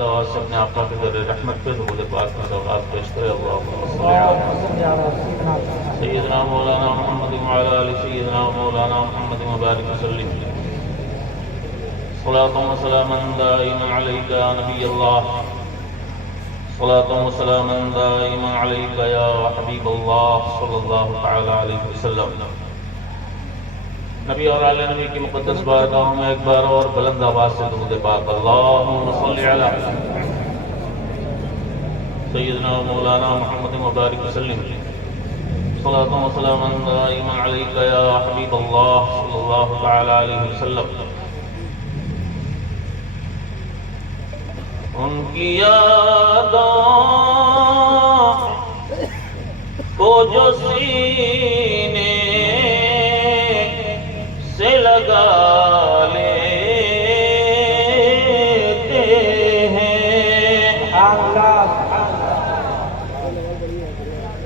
سے اپنے آقا کے در رحمت پہ درود پاک کی سوغات پیش کرے۔ اللہم صل علی سیدنا مولانا محمد وعلی آل سیدنا مولانا محمد وبارک وسلم صلاۃ و سلاما دائما علیک یا نبی اللہ، صلاۃ و سلاما دائما علیک یا حبیب اللہ صلی اللہ تعالی علیہ وسلم۔ نبی اور آل نبی کی مقدس بارگاہوں میں ایک بار اور بلند آواز سے درود پاک اللہم صل علی سیدنا مولانا محمد مبارک وسلم صلاۃ و سلاما دائما علیک یا حبیب اللہ صلی اللہ تعالی علیہ وسلم۔ ان کی یادوں کو جو سینے سے لگا لیتے ہیں،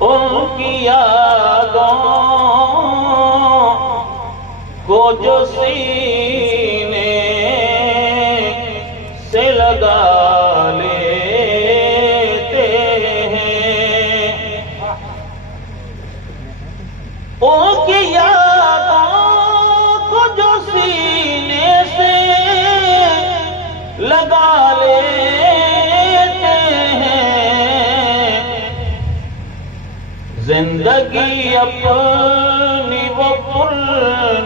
ان کی یادوں کو جو سینے سے لگا لیتے ہیں، ان کی یادوں کو جو سینے سے لگا لیتے ہیں، زندگی اپنی وہ پر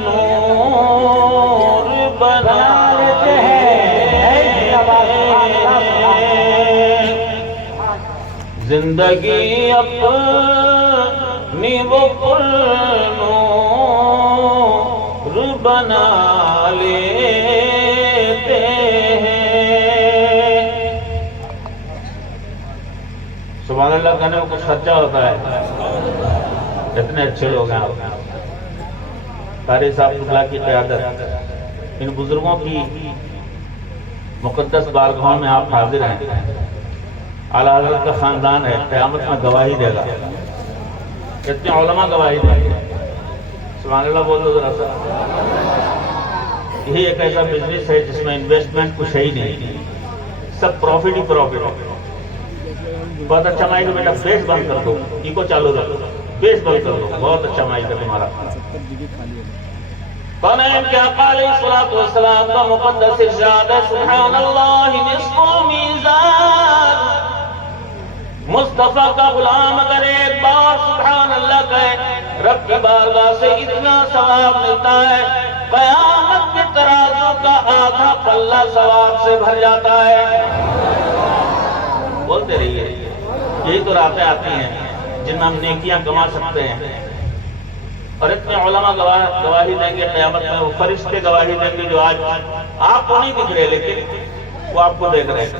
نور بنا لیتے ہیں، زندگی اپنی وہ پر نور بنا لیتے ہیں۔ سبحان اللہ کہنے میں کچھ خرچہ ہوتا ہے، اتنے اچھے لوگ ہیں آپ۔ قاری صاحب اللہ کی قیادت، ان بزرگوں کی مقدس بارگاہوں میں آپ حاضر ہیں۔ اعلیٰ حضرت کا خاندان ہے، قیامت میں گواہی دے گا، کتنے علماء گواہی دیں گے۔ سبحان اللہ بول دو ذرا سا۔ یہی ایک ایسا بزنس ہے جس میں انویسٹمنٹ کچھ ہے ہی نہیں، سب پروفٹ ہی پروفٹ ہے۔ بہت اچھا مائک ہے بیٹا، بیس بند کر دو، ایکو چالو رکھو، بیس بند کر دو، بہت اچھا مائک ہے تمہارا۔ کونین کے آقا علیہ السلام کا مقدس ارشاد ہے، سبحان اللہ نصف میزان۔ مصطفیٰ کا غلام اگر ایک بار سبحان اللہ کہے، رب کی بارگاہ سے اتنا ثواب ملتا ہے، قیامت کے ترازو کا آدھا پلہ ثواب سے بھر جاتا ہے۔ بولتے رہیے، یہی تو راتیں آتی ہیں جن میں ہم نیکیاں کما سکتے ہیں۔ اور اتنے علماء گواہی دیں گے قیامت میں، وہ فرشتے گواہی دیں گے جو آج آپ کو نہیں دکھ رہے لیکن وہ آپ کو دیکھ رہے ہیں۔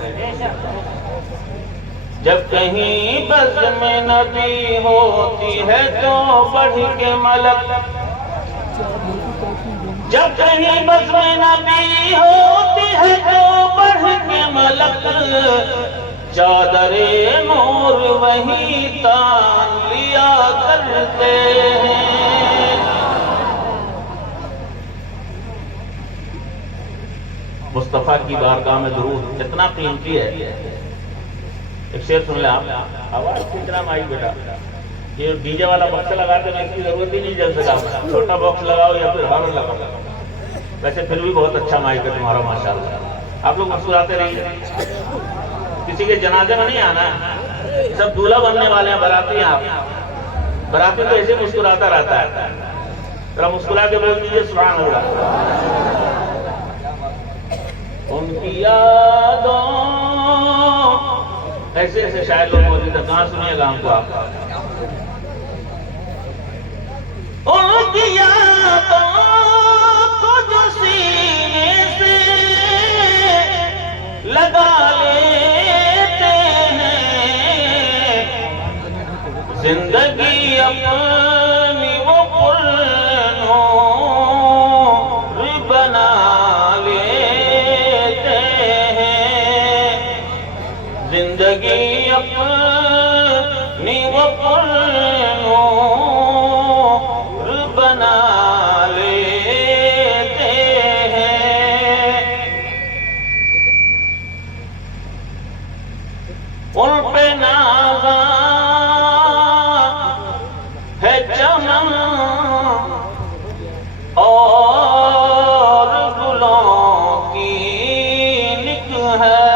جب کہیں بزم نبی ہوتی ہے تو بڑھ کے ملک، جب کہیں بزم نبی ہوتی ہے تو بڑھ کے ملک، چادر نور وہی تان لیا کرتے ہیں۔ مصطفیٰ کی بارگاہ میں درود اتنا قیمتی ہے۔ ایک شعر سن لیں آپ، آواز کتنا مائی بیٹا، یہ ڈی جے والا باکس لگاتے ہیں، اس کی ضرورت ہی نہیں جل سکا، چھوٹا باکس لگاؤ یا پھر ہارن لگاؤ۔ ویسے پھر بھی بہت اچھا مائک ہے تمہارا ماشاءاللہ۔ آپ لوگ مسکراتے رہیے، کسی کے جنازے میں نہیں آنا ہے، سب دولہا بننے والے ہیں، باراتی ہیں آپ۔ باراتی تو ایسے مسکراتا رہتا ہے، ذرا مسکرا کے بول دیجیے سبحان اللہ۔ ان کی یادوں، ایسے ایسے شاعر لوگ موجود ہیں، کہاں سنیے گا ہم کو آپ۔ ان کی یادوں کو جو سینے سے لگا لیتے ہیں، زندگی اپنی وہ پر نور بنا لیتے ہیں، زندگی اپنی وہ پر نور بنا لیتے ہیں۔ ان پہ نازا ہے چمن اور گلوں کی نک ہے،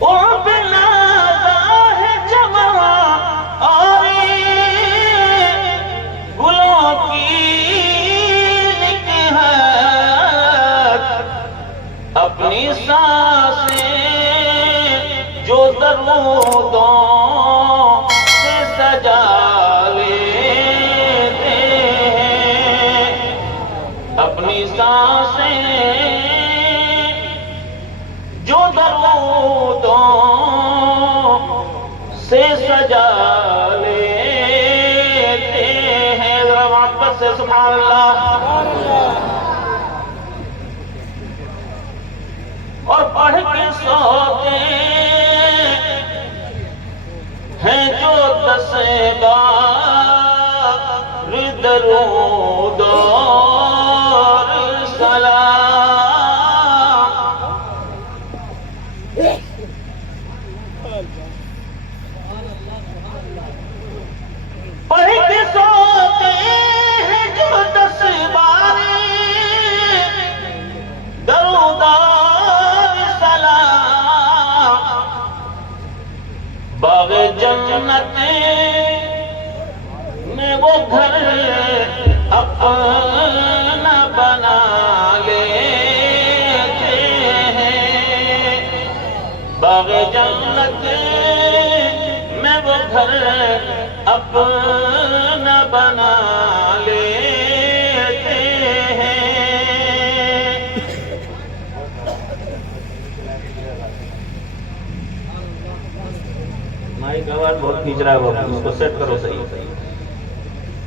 ان پہ نازا ہے چمن اور گلوں کی نک ہے، اپنی سانسیں جو درودوں سے سجا لیتے ہیں، اپنی سانسیں جو درودوں سے سجا لیتے ہیں، ذرا محبت سے سبحان اللہ، اور پڑھ کے سوتے ہیں جو 10 بار درود اور سلام، پڑھ کے سوتے ہیں جو 10 بار درود اور سلام، باغ جنت میں وہ گھر اپنا بنا لیتے ہیں، باغ جنت میں وہ گھر اپنا بنا لیتے ہیں۔ مائک آواز بہت کھینچ رہا ہے، وہ اس کو سیٹ کرو صحیح،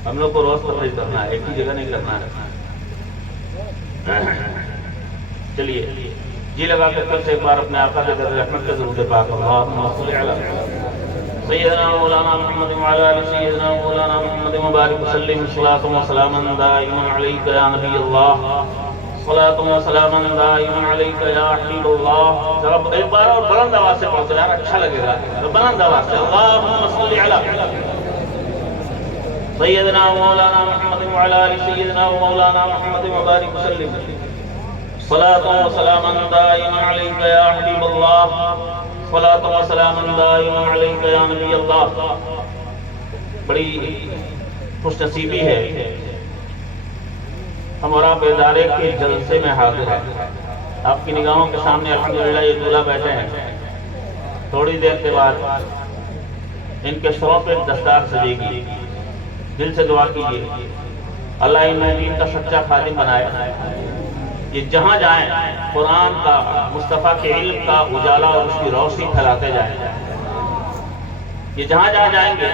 ہم لوگ کو روز تفریح کرنا ہے، ایک ہی جگہ نہیں کرنا ہے۔ چلیے جی لگا کے پھر سے ایک بار اپنے آقا کے در رحمت کے ضرور پاک اللہم صلی علی سیدنا مولانا محمد وعلی آل سیدنا مولانا محمد مبارک وسلم صلاۃ و سلاما دائما علیک یا نبی اللہ، صلاۃ و سلاما دائما علیک یا حبیب اللہ۔ ذرا ایک بار اور بلند آواز سے پڑھو یار، اچھا لگے گا، بلند آواز سے اللہم صلی علی سیدنا مولانا محمد وعلی آل سیدنا مولانا محمد مبارک وسلم صلاۃ و سلاما دائما علیک یا حبیب اللہ، صلاۃ و سلاما دائما علیک یا نبی اللہ۔ بڑی خوش نصیبی ہے ہم اور آپ ادارے کے جلسے میں حاضر ہیں، آپ کی نگاہوں کے سامنے الحمدللہ یہ دولہا بیٹھے ہیں، تھوڑی دیر کے بعد ان کے سروں پہ دستار سجے گی، دل سے دعا کیجیے اللہ ان دین کا سچا خادم بنائے، یہ جہاں جائیں قرآن کا، مصطفیٰ کے علم کا اجالا اور اس کی روشنی پھیلاتے جائیں، یہ جہاں جہاں جائیں گے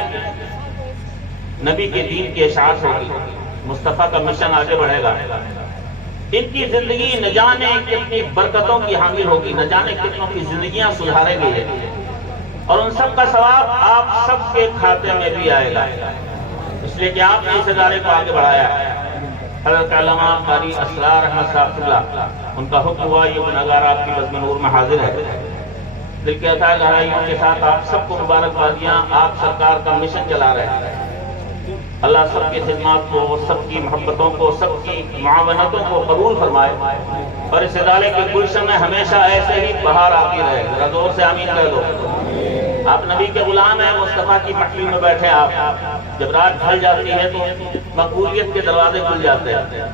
نبی کے دین کی اشاعت ہوگی، مصطفیٰ کا مشن آگے بڑھے گا، ان کی زندگی نہ جانے کتنی برکتوں کی حامل ہوگی، نہ جانے کتنوں کی زندگیاں سدھارے گی، اور ان سب کا ثواب آپ سب کے کھاتے میں بھی آئے گا، اس لیے کہ آپ نے اس ادارے کو آگے بڑھایا ہے۔ حضرت علامہ قاری اسرار احمد صاحب اللہ، ان کا حکم ہوا یہ گناہگار آپ کی بزم نور میں حاضر ہے، دل کے عطا گہرائیوں کے ساتھ آپ سب کو مبارکبادیاں، آپ سرکار کا مشن چلا رہے ہیں، اللہ سب کی خدمات کو، سب کی محبتوں کو، سب کی معاونتوں کو قبول فرمائے، اور اس ادارے کے گلشن میں ہمیشہ ایسے ہی بہار آتی رہے، ذرا زور سے آمین کہہ دو۔ آپ نبی کے غلام ہیں، مصطفیٰ کی محفل میں بیٹھے آپ، جب رات ڈھل جاتی ہے تو مقبولیت کے دروازے کھل جاتے ہیں،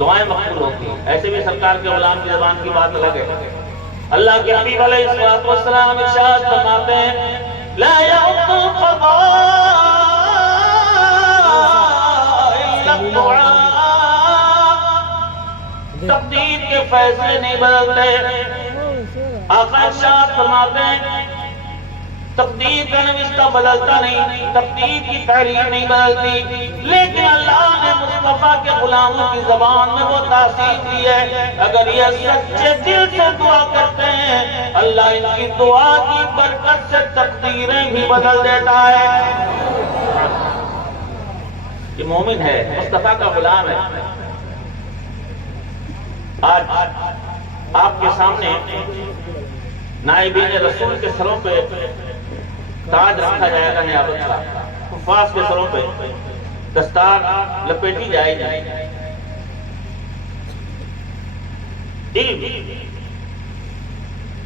دعائیں مقبول ہوتی ہیں، ایسے بھی سرکار کے غلام کی زبان کی بات الگ ہے۔ اللہ کے حبیب علیہ السلام ارشاد فرماتے ہیں لا يعط القضاء الا الدعاء، تقدیر کے فیصلے نہیں بدلتے، آقا ارشاد فرماتے ہیں تقدیر کا نوشتہ بدلتا نہیں، تقدیر کی تحریر نہیں بدلتی، لیکن اللہ نے مصطفیٰ کے غلاموں کی زبان میں وہ تاثیر دی ہے، اگر یہ سچے دل سے دعا کرتے ہیں اللہ ان کی دعا کی برکت سے تقدیریں بھی بدل دیتا ہے۔ یہ مومن ہے، مصطفیٰ کا غلام ہے، آج آپ کے سامنے نائبین رسول کے سروں پہ تاج رکھا جائے گا نیابت کا، حفاظ کے سروں پہ دستار لپیٹی جائے گی۔ علم،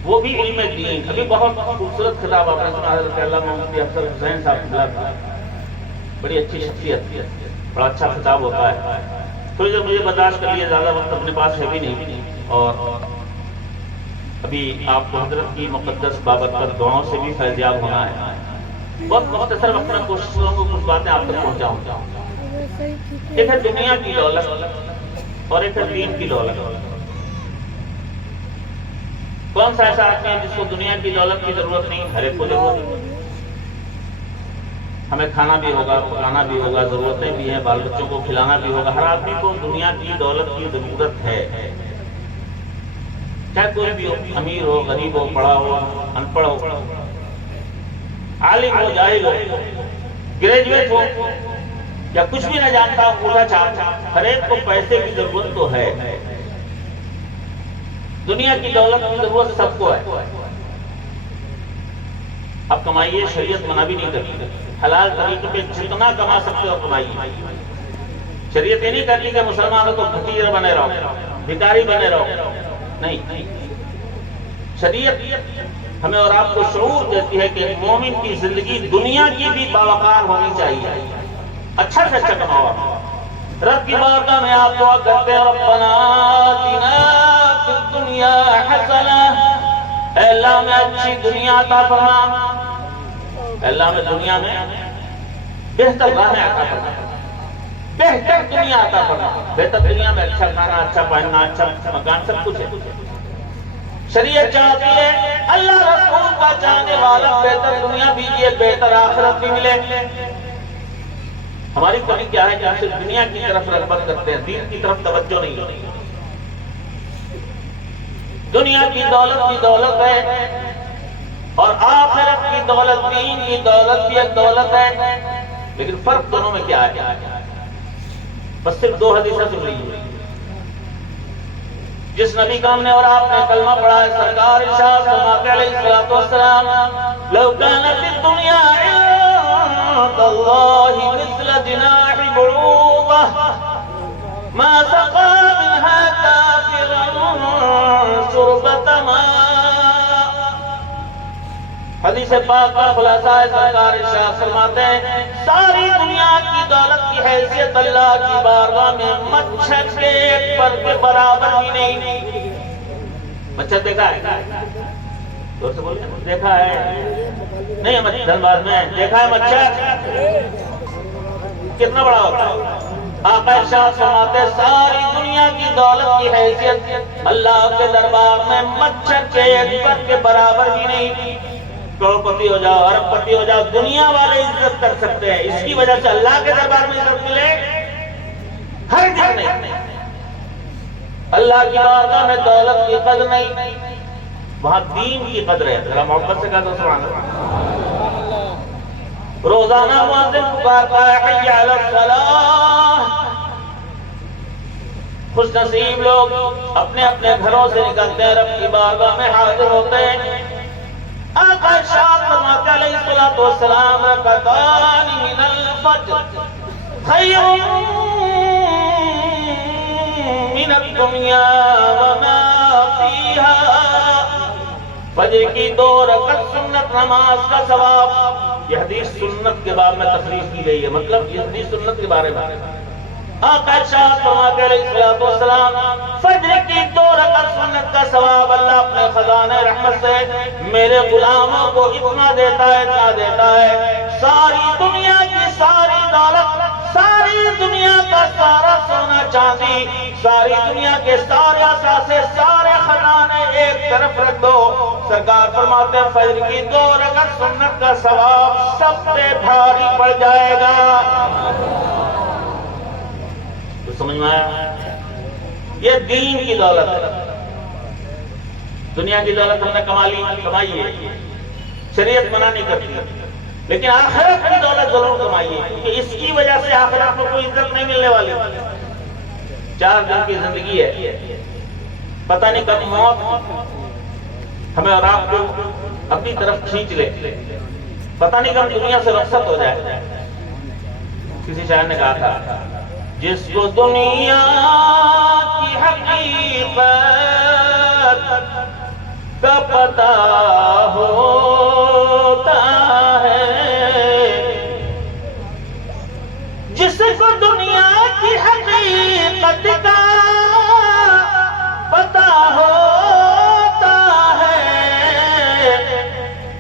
وہ بھی علم دین۔ ابھی بہت خوبصورت خطاب آپ نے سنا حضرت علامہ مفتی افضل حسین صاحب کا، بڑی اچھی شخصیت، بڑا اچھا خطاب ہوتا ہے۔ تھوڑی دیر مجھے برداشت کر لیے، زیادہ وقت اپنے پاس ہے بھی نہیں، اور ابھی آپ کو حضرت کی مقدس بابرکت دعاؤں سے بھی فیضیاب ہونا ہے۔ بہت مختصر وقت میں کوشش کروں گا کچھ باتیں آپ تک پہنچاؤں۔ ایک ہے دنیا کی دولت اور ایک ہے دین کی دولت۔ کون سا ایسا آدمی ہے جس کو دنیا کی دولت کی ضرورت نہیں؟ ہر ایک کو ضرورت ہے۔ ہمیں کھانا بھی ہوگا، پکانا بھی ہوگا، ضرورتیں بھی ہیں، بال بچوں کو کھلانا بھی ہوگا۔ ہر آدمی کو دنیا کی دولت کی ضرورت ہے، چاہے کوئی بھی ہو، امیر ہو، غریب ہو، پڑھا ہو، ان پڑھ ہو، عالم ہو، جاہل ہو، گریجویٹ ہو یا کچھ بھی نہ جانتا ہو، پوچھا چاہتا، ہر ایک کو پیسے کی ضرورت تو ہے۔ دنیا کی دولت کی ضرورت سب کو ہے۔ اب کمائیے، شریعت منع بھی نہیں کرتی، حلال طریقے پہ جتنا کما سکتے ہو کمائیے۔ شریعت یہ نہیں کرتی کہ مسلمانوں کو فقیر بنے رہو، بھکاری بنے رہو، نہیں۔ شریعت ہمیں اور آپ کو شعور دیتی ہے کہ مومن کی زندگی دنیا کی بھی باوقار ہونی چاہیے، اچھا سے اچھا کماؤ۔ رب کی بارگاہ میں آپ دعا کرتے ہیں، ربنا آتنا فی الدنیا حسنہ، اے اللہ میں اچھی دنیا عطا فرما، اے اللہ میں دنیا میں بہتر راہیں عطا فرما، بہتر دنیا عطا فرما۔ بہتر دنیا میں اچھا کھانا، اچھا پہننا، اچھا مکان، سب کچھ ہے۔ شریعت چاہتی ہے اللہ رسول کا چاہنے والا بہتر دنیا بھی یہ بہتر آخرت بھی ملے۔ ہماری کمی کیا ہے کہ ہم صرف دنیا کی طرف رغبت کرتے ہیں، دین کی طرف توجہ نہیں۔ دنیا کی دولت ہے اور آخرت کی دولت، دین کی دولت بھی ایک دولت ہے، لیکن فرق دونوں میں کیا ہے؟ بس صرف دو حدیثیں سن لیجیے۔ جس نبی کا ہم نے اور آپ نے کلمہ پڑھا ہے، سرکار ارشاد فرماتے علیہ الصلوۃ والسلام، لو كانت الدنيا عند الله مثل جناح بعوضة ما سقى منها كافر شربة ماء۔ حدیث پاک کا خلاصہ ہے، سرکار ارشاد فرماتے ہیں ساری دنیا کی دولت کی حیثیت اللہ کی بارگاہ میں مچھر کے ایک پر کے برابر بھی نہیں۔ مچھر دیکھا ہے؟ دور سے بولتے ہیں دیکھا ہے؟ نہیں، مچھر دھنباد میں دیکھا ہے مچھر کتنا بڑا ہوتا ہے؟ آقا ارشاد فرماتے ساری دنیا کی دولت کی حیثیت اللہ کے دربار میں مچھر کے ایک پر کے برابر بھی نہیں۔ کروڑ پتی ہو جاؤ، ارب پتی ہو جاؤ، دنیا والے عزت کر سکتے ہیں، اس کی وجہ سے اللہ کے دربار میں عزت ملے ہر دن نہیں۔ اللہ کی بارگاہ میں دولت کی قدر نہیں، وہاں دین کی قدر ہے۔ ذرا محبت سے کہا تو سبحان اللہ۔ روزانہ مؤذن پکارتا ہے حی علی الصلاۃ، خوش نصیب لوگ اپنے اپنے گھروں سے نکلتے ہیں، رب کی بارگاہ میں حاضر ہوتے ہیں۔ آقا ارشاد فرماتے علیہ الصلوۃ والسلام رکعتان من الفجر خیر من الدنیا وما فیہا۔ فجر کی 2 رکعت سنت نماز کا ثواب۔ یہ حدیث سنت کے باب میں تخریج کی گئی ہے، مطلب یہ حدیث سنت کے بارے میں۔ آقا ارشاد فرماتے علیہ الصلوۃ والسلام فجر کی 2 رکعت سنت کا ثواب اللہ اپنے خزانہ رحمت سے میرے غلاموں کو اتنا دیتا ہے، اتنا دیتا ہے، ساری دنیا کی ساری دولت، ساری دنیا کا سارا سونا چاندی، ساری دنیا کے سارے اثاثے، سارے خزانے ایک طرف رکھ دو، سرکار فرماتے ہیں فجر کی 2 رکعت سنت کا ثواب سب سے بھاری پڑ جائے گا۔ سمجھ میں آیا؟ یہ دین کی دولت ہے۔ دنیا کی دولت ہم نے کمائی ہے، شریعت منع نہیں کرتی، لیکن آخرت کی دولت ضرور کمائیے، کیونکہ اس کی وجہ سے آخرت میں کوئی عزت نہیں ملنے والی۔ 4 دن کی زندگی ہے، پتہ نہیں کب موت ہمیں اور آپ کو اپنی طرف کھینچ لے، پتہ نہیں کب دنیا سے رخصت ہو جائے۔ کسی شاعر نے کہا تھا، جس کو دنیا کی حقیقت کا پتہ ہوتا ہے، جس کو دنیا کی حقیقت کا پتہ ہوتا ہے،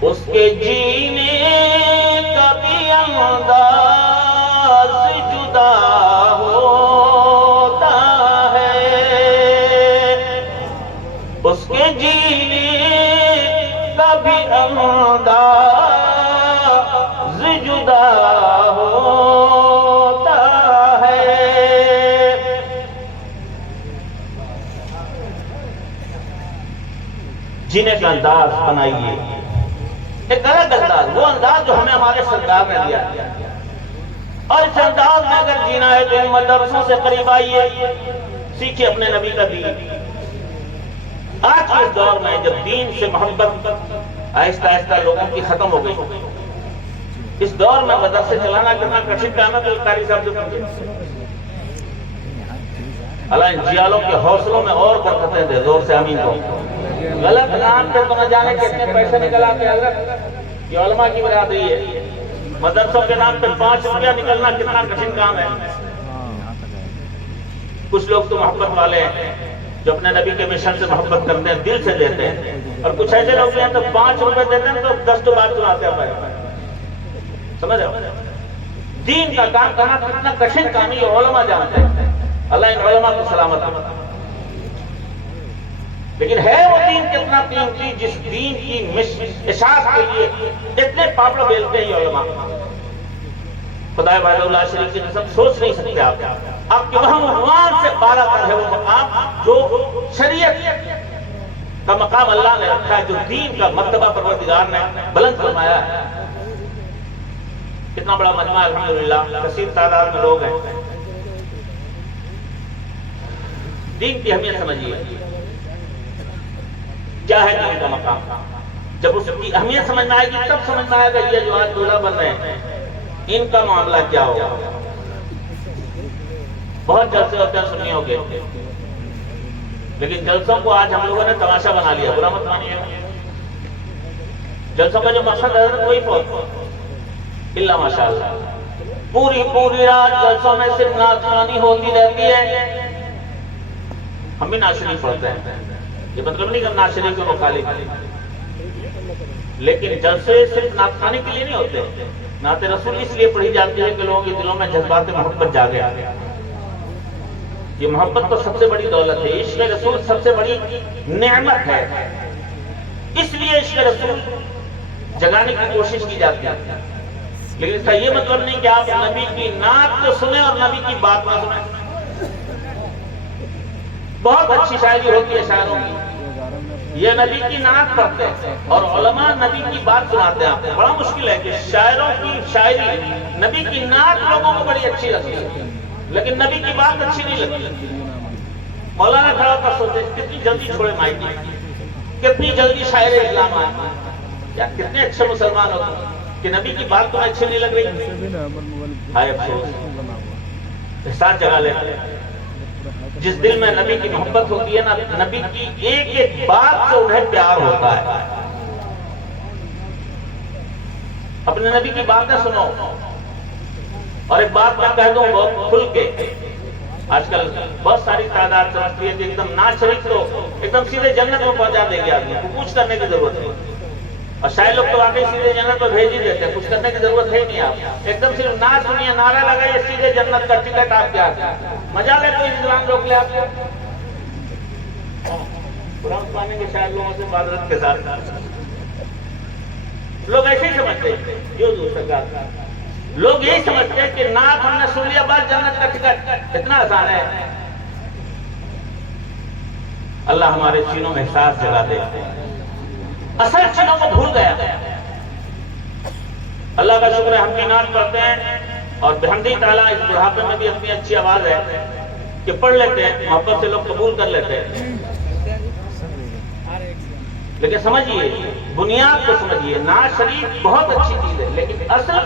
اس کے جینے کا بھی انداز جدا ہوتا ہے، اس کے جینے کا بھی انداز جدا ہوتا ہے۔ جینے کا انداز بنائیے، ایک الگ انداز، وہ انداز جو ہمیں ہمارے سرکار نے دیا، اور اس انداز میں اگر جینا ہے تو ان مدرسوں سے قریب آئیے، سیکھیے اپنے نبی کا دین۔ آج کے اس دور میں جب دین سے محبت آہستہ آہستہ لوگوں کی ختم ہو گئی، اس دور میں مدرسے چلانا کرنا کٹھن کام ہے، تو قاری صاحب جو پوچھے اللہ ان جیالوں کے حوصلوں میں اور برکتیں دے، زور سے آمین کو۔ غلط نام پہ تو نہ جانے کتنے پیسے نکل آتے ہیں حضرت، یہ علماء کی برادری ہے۔ مدرسوں کے نام پہ 5 روپیہ نکلنا کتنا کٹھن کام ہے۔ کچھ لوگ تو محبت والے ہیں جو اپنے نبی کے مشن سے محبت کرتے ہیں، دل سے دیتے ہیں، اور کچھ ایسے لوگ ہیں تو 5 روپے دیتے ہیں تو 10 تو بات سناتے ہیں۔ سمجھ رہے ہو؟ دین کا کام کرنا کتنا کٹھن کام ہے، یہ علماء جانتے ہیں۔ اللہ ان علماء کو سلامت ہے۔ لیکن ہے وہ دین کتنا قیمتی، جس دین کی اشاعت کے لیے اتنے پاپڑ بیلتے ہیں یہ علماء۔ خدائے وحدہ اللہ شریف کی قسم سوچ نہیں سکتے آپ کے وہاں عنوان سے بالا تر ہے وہ مقام جو شریعت کا مقام اللہ نے رکھا ہے، جو دین کا مرتبہ پروردگار نے بلند فرمایا ہے۔ کتنا بڑا مجمع ہے الحمدللہ، کثیر تعداد میں لوگ ہیں۔ دین کی اہمیت سمجھیے، کیا ہے دین کا مقام۔ جب اس کی اہمیت سمجھ میں آئے گی تب سمجھ میں آئے گا یہ جو آج دولہ بن رہے ہیں ان کا معاملہ کیا ہوگا۔ بہت جلسے ہوتے ہیں سنیوں کے، لیکن جلسوں کو آج ہم لوگوں نے تماشا بنا لیا، برا مت مانیے۔ جلسوں کا جو مقصد ہے کوئی فوت الا ماشاءاللہ، پوری رات جلسوں میں صرف نعت خوانی ہوتی رہتی ہے۔ ہم بھی نعت شریف پڑھتے ہیں، یہ مطلب نہیں کہ نعت شریف کو مخالف، لیکن جلسے صرف نعت خوانی کے لیے نہیں ہوتے۔ نعت رسول اس لیے پڑھی جاتی ہے کہ لوگوں کے دلوں میں جذبات محبت جاگے۔ یہ محبت تو سب سے بڑی دولت ہے، عشق رسول سب سے بڑی نعمت ہے، اس لیے عشق رسول جگانے کی کوشش کی جاتی ہے۔ لیکن اس کا یہ مطلب نہیں کہ آپ نبی کی نعت کو سنیں اور نبی کی بات نہ سنیں۔ بہت اچھی شاعری ہوتی ہے شاعروں کی، یہ نبی کی نعت پڑھتے ہیں اور علماء نبی کی بات سناتے ہیں۔ آپ کو بڑا مشکل ہے کہ شاعروں کی شاعری، نبی کی نعت لوگوں کو بڑی اچھی لگتی ہے لیکن نبی کی بات اچھی نہیں لگتی۔ مولانا کھڑا ہوتا سوچتے کتنی جلدی چھوڑے مائکی، کتنی جلدی شاعر اسلام آئے، یا کتنے اچھے مسلمان ہوتے کہ نبی کی بات تو اچھی نہیں لگ رہی۔ ہائے افسوس، احساس جگہ لیتے ہیں۔ جس دل میں نبی کی محبت ہوتی ہے نا، نبی کی ایک ایک بات سے انہیں پیار ہوتا ہے۔ اپنے نبی کی باتیں سنو، اور ایک بات میں کہہ دوں بہت کھل کے، آج کل بہت ساری تعداد سمجھتی ہے کہ ایک دم نعت شریف تو ایک دم سیدھے جنت میں پہنچا دے گی، آدمی کو کچھ کرنے کی ضرورت نہیں، اور شاید لوگ تو واقعی سیدھے جنت میں بھیج ہی دیتے ہیں، کچھ کرنے کی ضرورت ہے ہی نہیں۔ آپ ایک دم صرف نعت سنیے، نعرہ لگائیے، سیدھے جنت کا ٹکٹ آپ کے ہاتھ میں، مزہ لے کوئی انتظام روک لے آپ کو۔ قرآن پانے کے شاید لوگوں سے معذرت کے ساتھ لوگ ایسے ہی سمجھتے ہیں، جو دوسرا لوگ یہی سمجھتے ہیں کہ نعت ہم نے سن لیا بس جنت کا ٹکٹ، اتنا آسان ہے۔ اللہ ہمارے سینوں میں احساس جگا دے، اصل چیزوں کو بھول گیا۔ اللہ کا شکر ہے ہم کی نعت پڑھتے ہیں، اور بحمدی تعالیٰ اس بڑھاپے میں بھی اپنی اچھی آواز ہے کہ پڑھ لیتے ہیں، محبت سے لوگ قبول کر لیتے ہیں۔ لیکن سمجھیے، بنیاد کو سمجھیے، نعت شریف بہت اچھی چیز ہے، لیکن اصل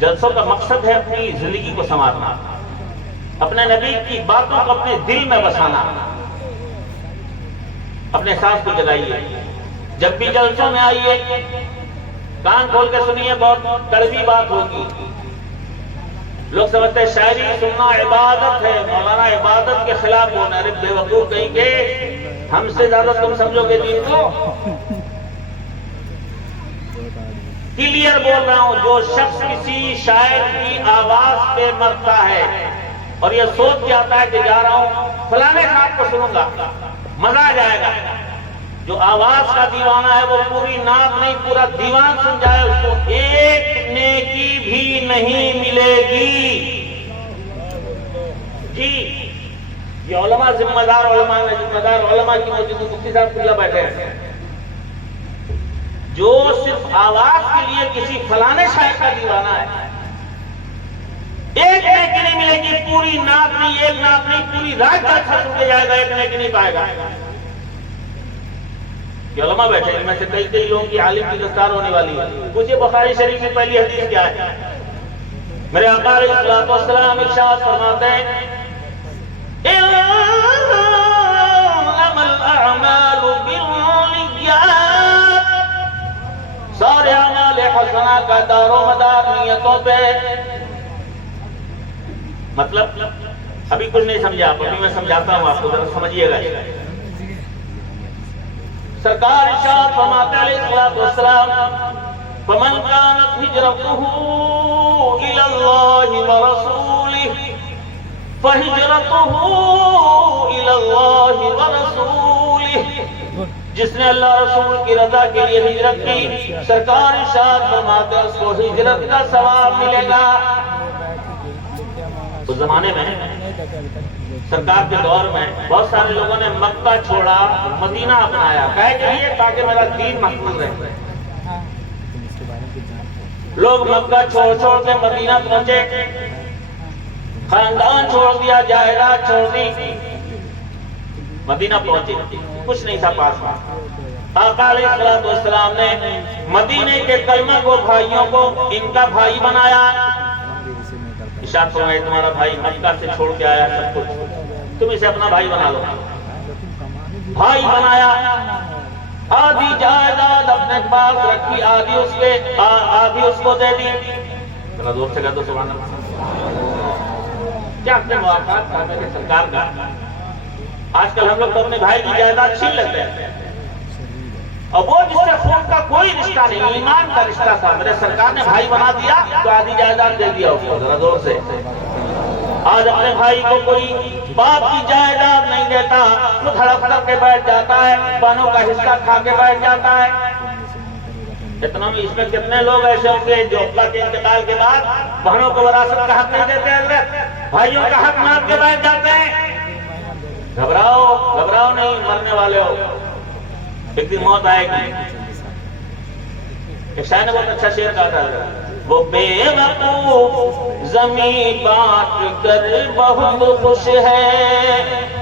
جلسوں کا مقصد ہے اپنی زندگی کو سنوارنا، اپنے نبی کی باتوں کو اپنے دل میں بسانا، اپنے احساس کو جگائیے۔ جب بھی جلسوں میں آئیے کان کھول کے سنیے، بہت کڑوی بات ہوگی۔ لوگ سمجھتے ہیں شاعری سننا عبادت ہے، مولانا عبادت کے خلاف ہونا، ارے بے وقوف کہیں گے، ہم سے زیادہ تم سمجھو گے دین کو۔ کلیئر بول رہا ہوں، جو شخص کسی شاعر کی آواز پہ مرتا ہے اور یہ سوچ کے آتا ہے کہ جا رہا ہوں فلانے صاحب کو سنوں گا، مزہ آ جائے گا، جو آواز کا دیوانہ ہے وہ پوری نعت نہیں پورا دیوان سن جائے، اس کو ایک نیکی بھی نہیں ملے گی۔ جی یہ علماء ذمہ دار علماء کی موجود مفتی صاحب کھلا بیٹھے ہیں، جو صرف آواز کے لیے کسی فلانے شاعر کا دیوانہ ہے، ایک نیکی نہیں ملے گی، پوری نعت نہیں، ایک نعت نہیں، پوری رات کا اچھا سن کے جائے گا، ایک نیکی نہیں پائے گا۔ یہ علماء بیٹھے ہیں، ان میں سے کئی لوگوں کی عالم کی دستار ہونے والی ہے۔ پوچھئے بخاری شریف کی پہلی حدیث کیا ہے؟ میرے آقا علیہ الصلوۃ والسلام ارشاد فرماتے ہیں، انما الاعمال بالنیات، سارے اعمال حسنہ کا دار و مدار نیتوں پہ۔ مطلب ابھی کچھ نہیں سمجھا آپ، ابھی میں سمجھاتا ہوں آپ کو، ذرا سمجھیے گا۔ سرکار ارشاد فرماتے علیہ الصلوۃ والسلام، فمن كانت هجرته الى الله ورسوله فهجرته الى الله ورسوله، جس نے اللہ رسول کی رضا کے لیے ہجرت کی، سرکار ارشاد فرماتے ہیں اس کو ہجرت کا ثواب ملے گا۔ اس زمانے میں سرکار کے دور میں بہت سارے لوگوں نے مکہ چھوڑا، مدینہ اپنایا، کہے کہ یہ تاکہ میرا دین محفوظ رہے۔ لوگ مکہ چھوڑ کے مدینہ پہنچے، خاندان چھوڑ دیا، جائیداد چھوڑ دی، مدینہ پہنچے، کچھ نہیں تھا پاس میں۔ آقا علیہ الصلوۃ والسلام نے مدینے کے کلمہ کو بھائیوں کو ان کا بھائی بنایا۔ ارشاد فرمایا تمہارا بھائی مکہ سے چھوڑ کے آیا سب کچھ، تم اسے اپنا بھائی بنا لو۔ بھائی بنایا، آدھی جائیداد اپنے پاس رکھی، آدھی اس کو دے دی۔ ذرا زور سے کہہ دو سبحان اللہ۔ کیا اپنے مواقعات کا میرے سرکار کا؟ آج کل ہم لوگ تو اپنے بھائی کی جائیداد چھین لیتے ہیں، اور وہ جس سے خون کا کوئی رشتہ نہیں، ایمان کا رشتہ تھا، میرے سرکار نے بھائی بنا دیا تو آدھی جائیداد دے دیا اس کو۔ ذرا زور سے۔ آج اپنے بھائی کو کوئی باپ کی جائیداد نہیں دیتا، خود ہڑپ کر کے بیٹھ جاتا ہے، بہنوں کا حصہ کھا کے بیٹھ جاتا ہے۔ اتنا میں اس میں کتنے لوگ ایسے ہوں گے جو ابا کے انتقال کے بعد بہنوں کو وراثت کا حق نہیں دیتے، حضرت بھائیوں کا حق مار کے بیٹھ جاتے ہیں۔ گھبراؤ نہیں، مرنے والے ہو، ایک دن موت آئے گی۔ ایک شاعر نے بہت اچھا شعر کہا تھا، وہ بے وقوف زمین بانٹ کر بہت خوش ہے،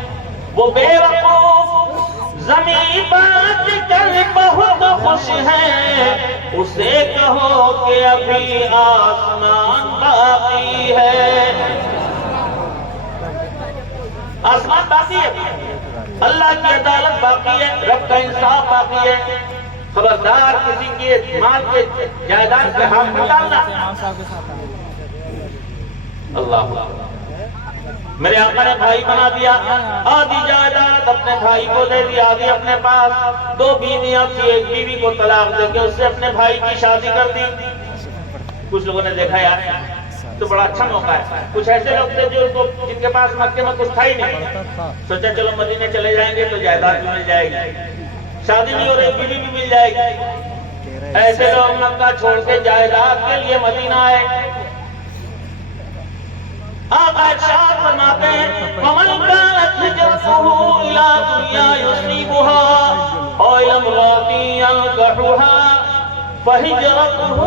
وہ بے وقوف زمین بانٹ کر بہت خوش ہے، اسے کہو کہ ابھی آسمان باقی ہے۔ آسمان باقی ہے، اللہ کی عدالت باقی ہے، رب کا انصاف باقی ہے۔ خبردار کسی کے مال کے جائیداد پہ ہاتھ نہ ڈالنا۔ اللہ میرے آقا نے بھائی بنا دیا، آدھی جائیداد اپنے بھائی کو دے دی، آدھی اپنے پاس۔ دو بیویاں تھی، ایک بیوی کو طلاق دے کے اس سے اپنے بھائی کی شادی کر دی۔ کچھ لوگوں نے دیکھا یار تو بڑا اچھا موقع ہے، کچھ ایسے لوگ تھے جن کے پاس مکے میں کچھ تھا ہی نہیں، سوچا چلو مدینے چلے جائیں گے تو جائیداد بھی مل جائے گی، شادی بھی ہو رہی، بیوی بھی مل جائے گی۔ ایسے لوگ مکہ چھوڑ کے جائیداد کے لیے مدینہ آئے۔ آقا ارشاد فرماتے ہیں، وَمَنْ كَانَتْ هِجْرَتُهُ إِلَىٰ دُنْيَا يُصِيبُهَا أَوْ امْرَأَةٍ يَنكِحُهَا فَهِجْرَتُهُ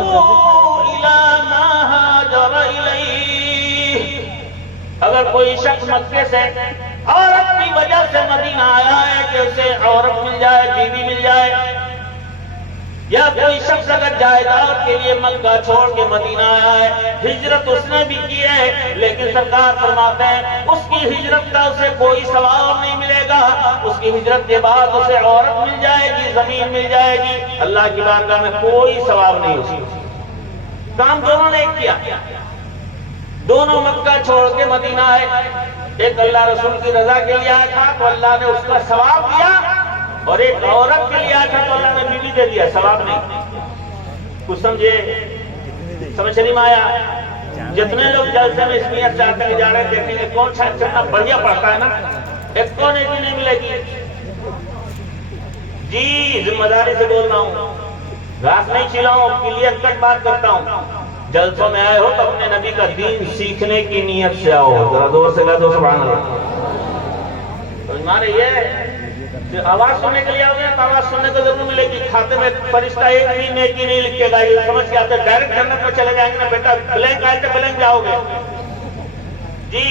إِلَىٰ مَا هَاجَرَ إِلَيْهِ۔ اگر کوئی شخص مکے سے عورت کی وجہ سے مدینہ آیا ہے کہ اسے عورت مل جائے، بیوی مل جائے، یا کوئی شخص اگر جائیداد کے لیے مکہ چھوڑ کے مدینہ آیا ہے، ہجرت اس نے بھی کی ہے، لیکن سرکار فرماتے ہیں اس کی ہجرت کا اسے کوئی ثواب نہیں ملے گا، اس کی ہجرت کے بعد اسے عورت مل جائے گی، زمین مل جائے گی، اللہ کی بارگاہ میں کوئی ثواب نہیں اس کو۔ کام دونوں نے ایک کیا، دونوں مکہ چھوڑ کے مدینہ آئے، ایک اللہ رسول کی رضا کے لیے آیا تھا تو اللہ نے اس کا ثواب دیا، اور ایک عورت کے لیے آیا تھا تو اللہ نے بیوی دے دیا، ثواب نہیں۔ کچھ سمجھے؟ سمجھ نہیں آیا؟ جتنے لوگ جلسے میں اس نیت سے آتے جا رہے ہیں، دیکھیں گے کون سا کتنا بڑھیا پڑھتا ہے نا، ایک کو نہیں ملے گی۔ جی ذمہ داری سے بول رہا ہوں، گھاس نہیں چھلاؤں، کلیئر کٹ بات کرتا ہوں۔ جلسوں میں آئے ہو تو اپنے نبی کا دین سیکھنے کی نیت سے آؤ، ذرا زور سے کہہ دو سبحان اللہ۔ تو ہمارے یہ آواز سننے کے لیے آؤ گے تو آواز سننے کو ضرور ملے گی، کھاتے میں فرشتہ ایک بھی نیکی نہیں لکھے گا، یہ سمجھ کے آتے ڈائریکٹ جنت میں چلے جائیں گے نا بیٹا، بلینک آئے تو بلینک جاؤ گے۔ جی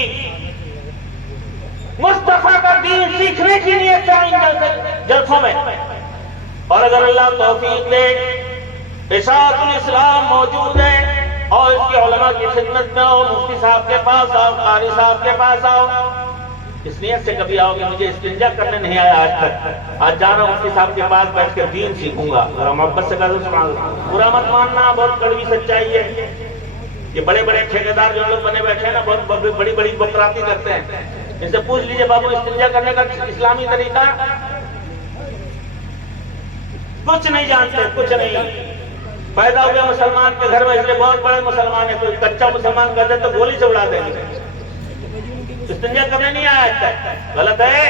مصطفیٰ کا دین سیکھنے کی نیت سے آئیں جلسوں میں، اور اگر اللہ توفیق دے اشاعت الاسلام موجود ہے اور اس کے علماء کی خدمت میں آؤ، مفتی صاحب کے پاس آؤ، قاری صاحب کے پاس آؤ، اس نیت سے کبھی آؤ گے مجھے استنجا کرنے نہیں آیا آج تک، آج جا رہا ہوں مفتی صاحب کے پاس بیٹھ کے دین سیکھوں گا، ذرا محبت سے کہہ دو سبحان اللہ۔ برا مت ماننا، بہت کڑوی سچائی ہے۔ یہ بڑے بڑے ٹھیکیدار جو لوگ بنے بیٹھے ہیں نا، بہت بڑی بڑی بکراتی کرتے ہیں، ان سے پوچھ لیجئے بابو استنجا کرنے کا اسلامی طریقہ، کچھ نہیں جانتے، کچھ نہیں۔ پیدا ہوئے مسلمان کے گھر میں، اس لیے بہت بڑے مسلمان ہیں، کوئی کچا مسلمان کر دے تو گولی سے اڑا دیں گے۔ استنجا کرنے نہیں آیا تھا، غلط ہے۔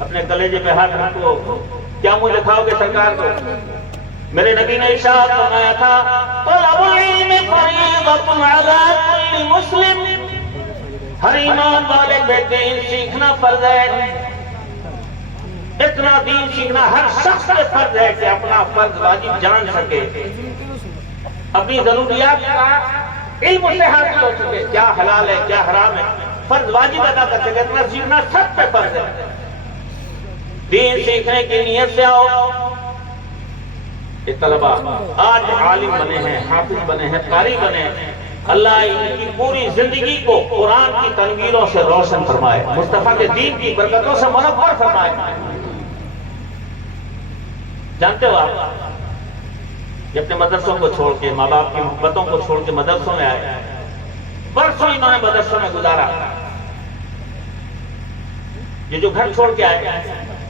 اپنے کلیجے پہ ہاتھ رکھو، کیا منہ دکھاؤ گے سرکار کو؟ میرے نبی نے ارشاد فرمایا تھا طلب العلم فریضۃ علی کل مسلم، ہر ایمان والے پہ دین سیکھنا فرض ہے۔ اتنا دین سیکھنا ہر شخص پہ فرض ہے کہ اپنا فرض واجب جان سکے، اپنی ضروریات کا علم سے حاصل ہو سکے، کیا حلال ہے کیا حرام ہے، فرض واجب ادا کر سکے، اتنا سیکھنا سب پہ فرض ہے۔ دین سیکھنے کی نیت سے آؤ۔ یہ طلبہ آج عالم بنے ہیں، حافظ بنے ہیں، قاری بنے ہیں، اللہ ان کی پوری زندگی کو قرآن کی تنویروں سے روشن فرمائے، مصطفیٰ کے دین کی برکتوں سے منور فرمائے۔ جانتے ہو آپ، یہ اپنے مدرسوں کو چھوڑ کے، ماں باپ کی محبتوں کو چھوڑ کے مدرسوں میں آئے، برسوں انہوں نے مدرسوں میں گزارا۔ یہ جو گھر چھوڑ کے آئے،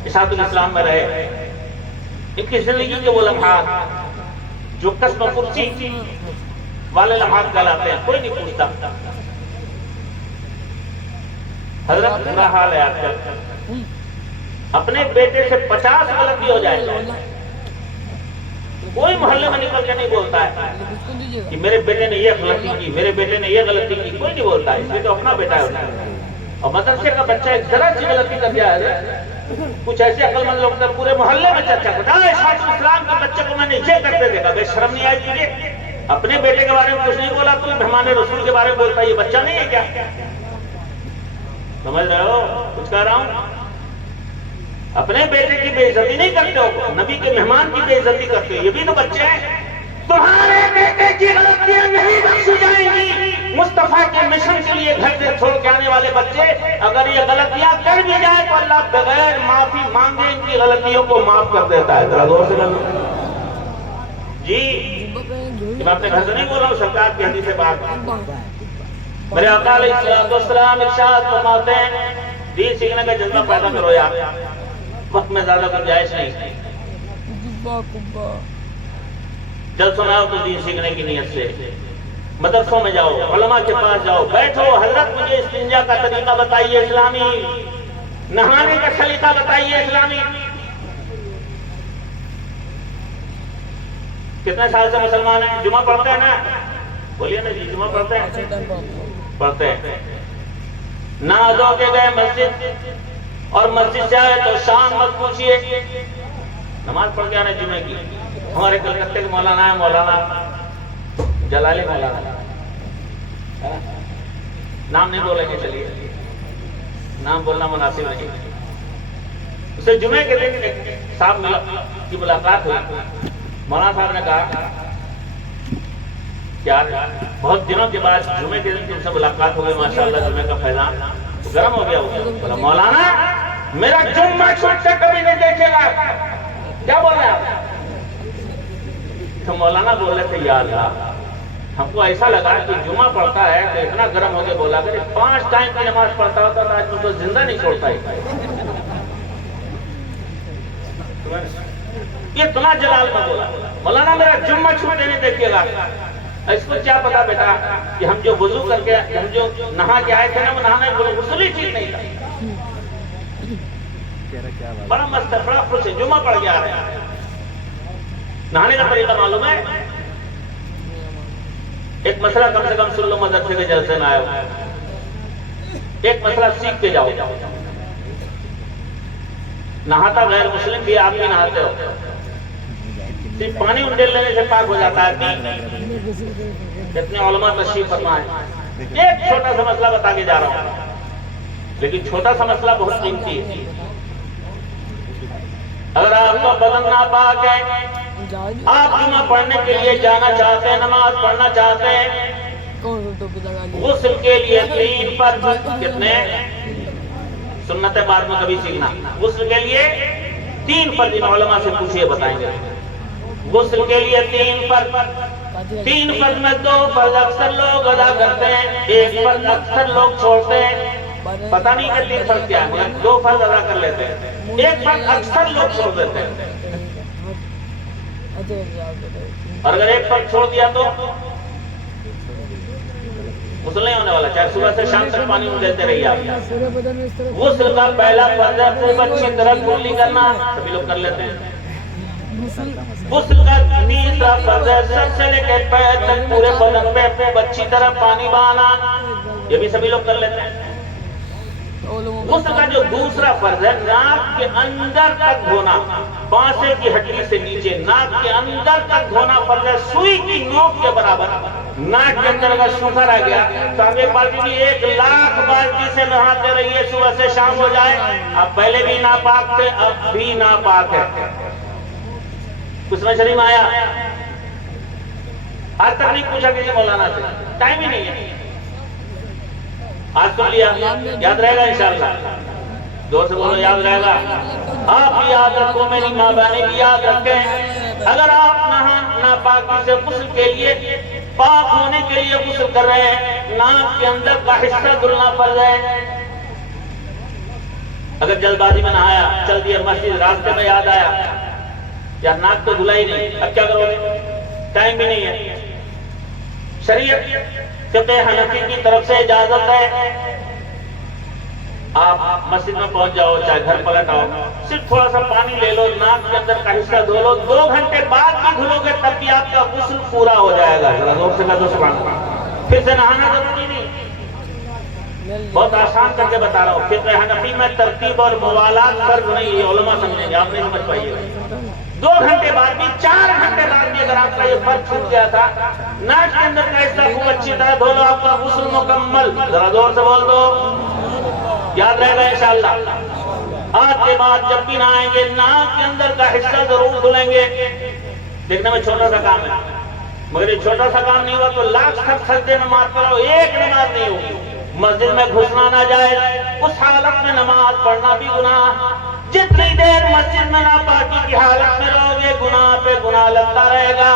اشاعت الاسلام میں رہے، ان کی زندگی کے وہ لمحات جو قسم کرسی والے لمحات کہلاتے ہیں، کوئی نہیں پوچھتا۔ حضرت برا حال ہے آج کل، اپنے بیٹے سے 50 غلطی ہو جائے، کوئی محلے میں نکل کے نہیں بولتا ہے کہ میرے بیٹے نے یہ غلطی کی، میرے بیٹے نے یہ غلطی کی، کوئی نہیں بولتا ہے، اس لیے تو اپنا بیٹا ہے۔ اور مدرسے کا بچہ ایک ذرا سی غلطی کر گیا ہے، کچھ ایسے عقل مند لوگ تھے پورے محلے میں چرچا کرتا ہے، اشاعت الاسلام کے بچے کو میں نے یہ کرتے دیکھا، بے شرم نہیں آئی تجھے؟ اپنے بیٹے کے بارے میں کچھ نہیں بولا، تو مہمان رسول کے بارے میں بولتا ہے، یہ بچہ نہیں ہے کیا؟ سمجھ رہے ہو کچھ کہہ رہا ہوں؟ اپنے بیٹے کی بے عزتی نہیں کرتے ہو، نبی کے مہمان کی بے عزتی کرتے ہو، یہ بھی تو بچے ہیں۔ تمہارے بیٹے کی غلطیاں نہیں بخشی جائیں گی۔ مصطفیٰ کے مشن کے لیے گھر سے چھوڑ کے آنے والے بچے اگر یہ غلطیاں کر بھی جائیں تو اللہ بغیر معافی مانگے ان کی غلطیوں کو معاف کر دیتا ہے۔ ذرا زور سے بولو جی، میں اپنے گھر سے نہیں بول رہا ہوں، سرکار کی حدیث سے بات۔ میرے آقا علیہ السلام ارشاد فرماتے ہیں دین سیکھنے کا جذبہ پیدا کرو یار، وقت میں زیادہ گنجائش نہیں، جلسوں میں آؤ تو دین سیکھنے کی نیت سے، مدرسوں میں جاؤ، علماء کے پاس جاؤ، بیٹھو، حضرت مجھے استنجا کا طریقہ بتائیے اسلامی، نہانے کا سلیقہ بتائیے اسلامی۔ کتنے سال سے مسلمان ہیں؟ جمعہ پڑھتے ہیں نا؟ بولیے نا جی، جمعہ پڑھتے ہیں؟ پڑھتے ہیں۔ نہ دھو کے گئے مسجد، اور مسجد سے آئے تو شام مت پوچھئے، نماز پڑھ کے آنے جمعے کی۔ ہمارے کلکتے کے مولانا ہے، مولانا جلالی مولانا، نام نہیں بولیں گے، چلیے نام بولنا مناسب نہیں، اسے جمعے کے دن ایک صاحب کی ملاقات ہوئی. مولانا صاحب نے کہا یار بہت دنوں کے بعد جمعے کے دن تم سے ملاقات ہو گئی, ماشاءاللہ جمعے کا فیضان گرم ہو گیا. بولا مولانا میرا جمعہ چھوٹ کے کبھی نہیں دیکھے گا. کیا بول رہے ہیں آپ؟ تو مولانا بول رہے تھے یا اللہ ہم کو ایسا لگا کہ جمعہ پڑھتا ہے تو اتنا گرم ہو کے بولا کہ 5 ٹائم کی نماز پڑھتا ہوتا تھا, آج تم کو زندہ نہیں چھوڑتا ہے. یہ اتنا جلال میں بولا مولانا میرا جمعہ چھوٹ کے نہیں دیکھیے گا. اس کو کیا پتا بیٹا کہ ہم جو وضو کر کے ہم جو نہا کے آئے تھے نا, وہ نہانا غسل ہی ٹھیک نہیں تھا. بڑا مست ہے, بڑا خوش ہے, جمعہ پڑھ کے آ رہے ہیں. نہانے کا طریقہ معلوم ہے؟ ایک مسئلہ کم سے کم سن لو, مدرسے کے جلسے میں آئے ہو. ایک مسئلہ سیکھ کے جاؤ. نہاتا غیر مسلم بھی آپ بھی نہاتے ہو, صرف پانی انڈیل لینے سے پاک ہو جاتا ہے. کتنے علماء تشریف فرما ہے. ایک چھوٹا سا مسئلہ بتا کے جا رہا ہوں, لیکن چھوٹا سا مسئلہ بہت قیمتی ہے. اگر آپ کا بدن ناپاک ہے, آپ جمعہ پڑھنے کے لیے جانا چاہتے ہیں, نماز پڑھنا چاہتے ہیں, غسل کے لیے 3 فرض. کتنے سنت ہے بعد میں کبھی سیکھنا. غسل کے لیے 3 فرض, ان علماء سے پوچھئے بتائیں گے. غسل کے لیے 3 فرض, 3 فرض میں 2 فرض اکثر لوگ ادا کرتے ہیں, 1 فرض اکثر لوگ چھوڑتے ہیں. پتہ نہیں کہ 3 فرض کیا ہے, مگر 2 فرض ادا کر لیتے ہیں, 1 فرض اکثر لوگ چھوڑ دیتے ہیں. اور اگر 1 فرض چھوڑ دیا تو غسل نہیں ہونے والا, چاہے صبح سے شام تک پانی میں دیتے رہیے آپ. غسل کا پہلا فرض ہے خوب اچھی طرح کلی کرنا, سبھی لوگ کر لیتے ہیں. غسل کا تیسرا فرض ہے سر سے لے کے پیر تک پورے بدن پہ خوب اچھی طرح پانی بہانا, یہ بھی سبھی لوگ کر لیتے ہیں. غسل کا جو دوسرا فرض ہے ناک کے اندر تک دھونا, پانسے کی ہڈی سے نیچے ناک کے اندر تک دھونا فرض ہے, سوئی کی نوک کے برابر. ناک کے اندر اگر سوکھا رہ گیا تو آپ ایک بالٹی بھی 1,00,000 بالٹی سے نہاتے رہیے, صبح سے شام ہو جائے. آپ پہلے بھی ناپاک تھے, اب بھی ناپاک ہے. کچھ میں شریف آیا, آج تک نہیں پوچھا کسی مولانا سے, ٹائم ہی نہیں ہے. آج سن لیا, یاد رہے گا انشاءاللہ. زور سے بولو یاد رہے گا. آپ بھی یاد رکھو, میری ماں بہنیں بھی یاد رکھیں. اگر آپ ناپاکی سے غسل کے لیے, پاک ہونے کے لیے غسل کر رہے ہیں, ناک کے اندر کا حصہ دھلنا فرض ہے. اگر جلد بازی میں نہایا, چل دیا مسجد, راستے میں یاد آیا یار ناک تو دھلا ہی نہیں, اب کیا کرو گے؟ ٹائم بھی نہیں ہے. شریعت فقہ حنفی کی طرف سے اجازت ہے, آپ مسجد میں پہنچ جاؤ, چاہے گھر پلٹ آؤ, صرف تھوڑا سا پانی لے لو, ناک کے اندر کا حصہ دھو لو, 2 گھنٹے بعد بھی دھلو گے تب بھی آپ کا غسل پورا ہو جائے گا. ذرا زور سے کہہ دو سبحان اللہ. پھر سے نہانا ضروری نہیں, بہت آسان کر کے بتا رہا ہوں. فقہ حنفی میں ترتیب اور موالات فرض نہیں, یہ علماء سمجھیں گے, آپ نہیں سمجھ پائیے گا. 2 گھنٹے بعد بھی, 4 گھنٹے بعد بھی اگر آپ کا یہ فرض چھوٹ گیا تھا, ناک کے اندر کا حصہ خوب اچھی طرح دھو لو, آپ کا غسل مکمل. ذرا زور سے بول دو, یاد رہے گا انشاءاللہ. آج کے بعد جب بھی نہائیں گے, ناک کے اندر کا حصہ ضرور دھلیں گے. دیکھنے میں چھوٹا سا کام ہے, مگر یہ چھوٹا سا کام نہیں ہوا تو لاکھ تک سجدے نماز پڑھو, ایک نماز نہیں ہوگی. مسجد میں گھسنا نہ جائے, اس حالت میں نماز پڑھنا بھی گناہ. جتنی دیر مسجد میں ناپاکی کی حالت میں رہو گے, گناہ پہ گناہ لگتا رہے گا.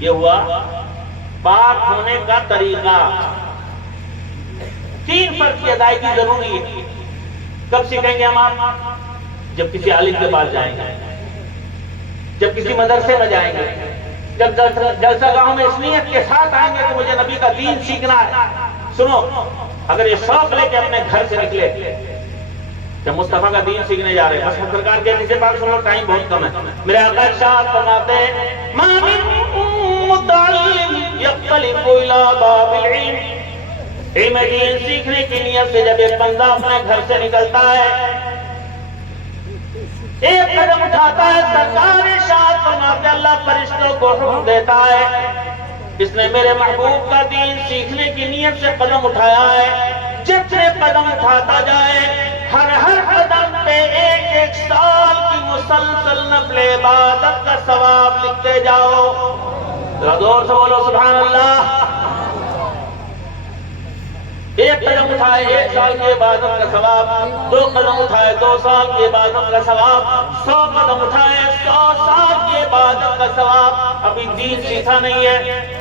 یہ ہوا پاک ہونے کا طریقہ. 3 فرض کی ادائیگی ضروری ہے. کب سیکھیں گے ہم آپ؟ جب کسی عالم کے پاس جائیں گے, جب کسی مدرسے میں جائیں گے, جب جلسہ گاہوں میں اس نیت کے ساتھ آئیں گے کہ مجھے نبی کا دین سیکھنا ہے. سنو, اگر یہ شوق لے کے اپنے گھر سے نکلے کہ مصطفیٰ کا دین سیکھنے جا رہے ہیں, بس سرکار کے نیچے بات سنو, ٹائم بہت کم ہے. میرے آقا ارشاد فرماتے ہیں, ما من متعلم یختلف الی باب العلم. علم دین سیکھنے کی نیت سے جب ایک بندہ اپنے گھر سے نکلتا ہے, ایک قدم اٹھاتا ہے, سرکار ارشاد فرماتے اللہ فرشتوں کو حکم دیتا ہے, اس نے میرے محبوب کا دین سیکھنے کی نیت سے قدم اٹھایا ہے. جتنے قدم اٹھاتا جائے ہر ہر قدم پہ ایک ایک سال کی مسلسل نفل عبادت کا ثواب لکھتے جاؤ. ذرا زور سے بولو سبحان اللہ. ایک قدم اٹھائے 1 سال کی عبادت کا ثواب, 2 قدم اٹھائے 2 سال کی عبادت کا ثواب, 100 قدم اٹھائے 100 سال کی عبادت کا ثواب. ابھی دین سیکھا نہیں ہے,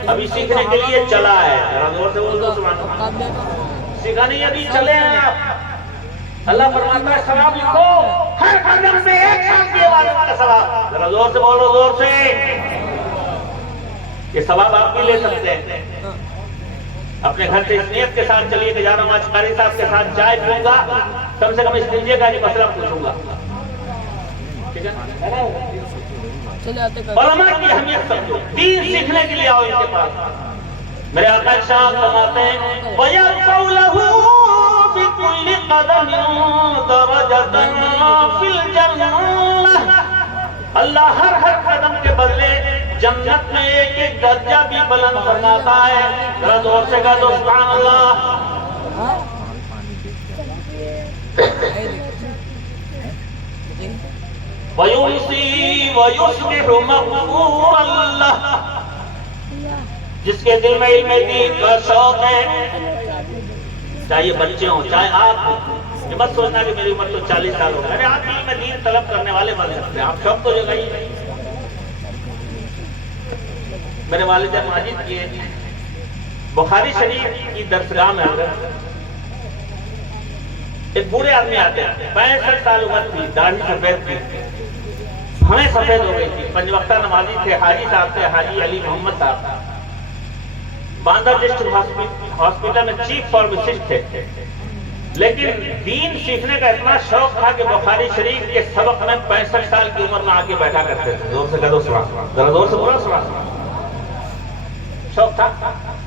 ابھی سیکھنے کے لیے چلا ہے. ذرا زور سے بولو سبحان اللہ. سیکھا نہیں, ابھی چلے ہیں آپ. اللہ فرماتا ہے ثواب لکھو, ہر قدم میں 1 سال کی عبادت کا ثواب. ذرا زور سے بولو, زور سے. یہ ثواب آپ بھی لے سکتے ہیں. اپنے گھر سے اس نیت کے ساتھ چلیے کہ جا رہا ہوں آج قاری صاحب کے ساتھ چائے پیوں گا, کم سے کم اس دیجیے گا کہ مسئلہ پوچھوں گا. ٹھیک ہے, علماء کی اہمیت سمجھو, دین سیکھنے کے لیے آؤ ان کے پاس. میرے آقا ارشاد فرماتے ہیں وَيَرْفَعُ لَهُ بِكُلِّ قَدَمٍ دَرَجَةً فِي الْجَنَّةِ. اللہ ہر ہر قدم کے بدلے جنت میں ایک ایک درجہ بھی بلند فرماتا ہے. ذرا زور سے کہہ دو سبحان اللہ. وَيُمْسِي وَيُصْبِحُ مَغْفُورًا لَهُ. جس کے دل میں علم دین کا شوق ہے, چاہے بچے ہوں چاہے آپ ہوں, یہ مت سوچنا کہ میری عمر تو 40 سال ہو گئی. ارے آپ علم دین طلب کرنے والے بن سکتے ہیں, آپ شوق تو جگہ. میرے والد ماجد کی بخاری شریف کی درسگاہ میں اگر ایک بوڑھے آدمی آتے ہیں, 65 سال عمر تھی, داڑھی سفید تھی, ہمیں سفید ہو گئی تھی, 5 وقتہ نمازی تھے, حاجی صاحب تھے, حاجی علی محمد صاحب, باندرا ڈسٹرکٹ ہاسپٹل میں چیف فارماسسٹ تھے. لیکن دین سیکھنے کا اتنا شوق تھا کہ بخاری شریف کے سبق میں 65 سال کی عمر میں آ کے بیٹھا کرتے تھے. زور سے کہہ دو سبحان اللہ. ذرا زور سے بولو سبحان اللہ. شوق تھا,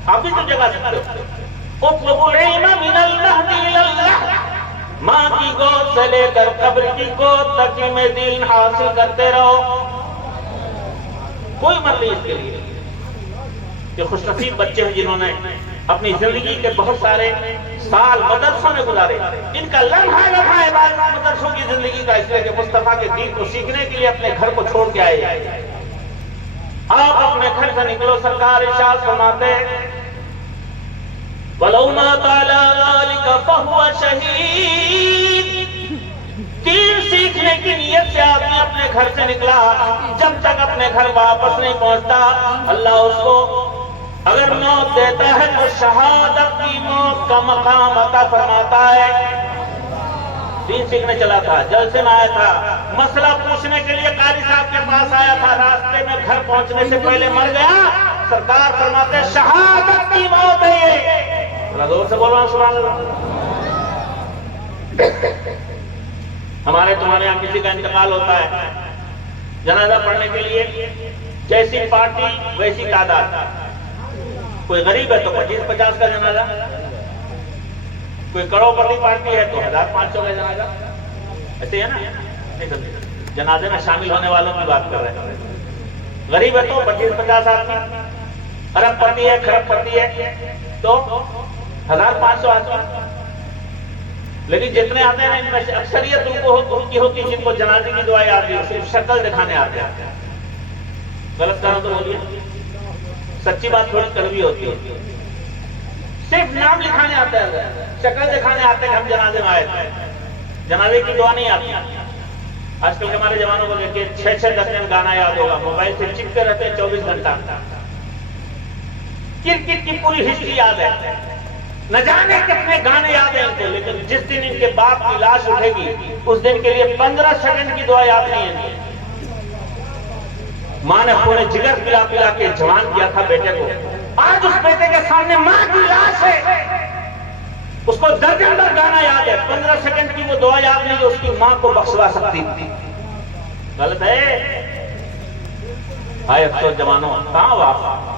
آپ بھی تو جگہ سکتے ہو. اطلبوا العلم من المهد الى اللحد. ماں کی گود سے لے کر قبر کی گود تک علم دین حاصل کرتے رہو. کوئی مرضی اس کے لیے کہ خوش نصیب بچے ہیں جنہوں نے اپنی زندگی کے بہت سارے سال مدرسوں میں گزارے. ان کا لمحہ لمحہ عبادت مدرسوں کی زندگی کا, اس لیے کہ مصطفیٰ کے دین کو سیکھنے کے لیے اپنے گھر کو چھوڑ کے آئے. آپ اپنے گھر سے نکلو, سرکار ارشاد فرماتے وَلَوْ مَاتَ عَلَىٰ ذَلِكَ فَهُوَ شَهِيدٌ. دین سیکھنے کی نیت سے آدمی اپنے گھر سے نکلا, جب تک اپنے گھر واپس نہیں پہنچتا اللہ اس کو اگر موت دیتا ہے تو شہادت کی موت کا مقام عطا فرماتا ہے. دین سیکھنے چلا تھا, جلسے میں آیا تھا, مسئلہ پوچھنے کے لیے قاری صاحب کے پاس آیا تھا, راستے میں گھر پہنچنے سے پہلے مر گیا. سرکار فرماتے شہادت کی موت ہے یہ. زور سے بول رہا ہوں سبحان اللہ. ہمارے تمہارے یہاں کسی کا انتقال ہوتا ہے, جنازہ پڑھنے کے لیے جیسی پارٹی ویسی تعداد. کوئی غریب ہے تو 25-50 کا جنازہ, کوئی کروڑپتی پارٹی ہے تو 1500 کا جنازہ. ایسے ہے نا, جنازے میں شامل ہونے والوں کی بات کر رہے ہیں. غریب ہے تو 25-50 آدمی, ارب پتی ہے کھرب پتی ہے تو 1500 آدمی. لیکن جتنے آتے ہیں ان میں سے اکثریت ان کو کی ہوتی ہے جن کو جنازے کی دعائیں آتی ہے, صرف شکل دکھانے آتے ہیں. غلط کرو تو بولیے, سچی بات تھوڑی کڑوی ہوتی ہے. صرف نام لکھانے آتا ہے, شکل دکھانے آتے ہیں ہم جنازے میں آئے تھے, جنازے کی دعا نہیں آتی. آج کل کے ہمارے جوانوں کو دیکھیں 6-6 درجن گانا یاد ہوگا, موبائل سے چپتے رہتے ہیں 24 گھنٹہ. کرکٹ کی پوری ہسٹری یاد ہے, نہ جانے کتنے گانے یاد ہیں ان کو, لیکن جس دن ان کے باپ کی لاش اٹھے گی اس دن کے لیے 15 سیکنڈ کی دعا یاد نہیں ہے. ماں نے پورے جگر پلا پلا کے جوان کیا تھا بیٹے کو, آج اس بیٹے کے سامنے ماں کی لاش ہے, اس کو درجن بھر گانا یاد ہے, 15 سیکنڈ کی وہ دعا یاد نہیں جو اس کی ماں کو بخشوا سکتی تھی. غلط ہے. ہائے افسوس جوانوں, کہاں ہو آپ؟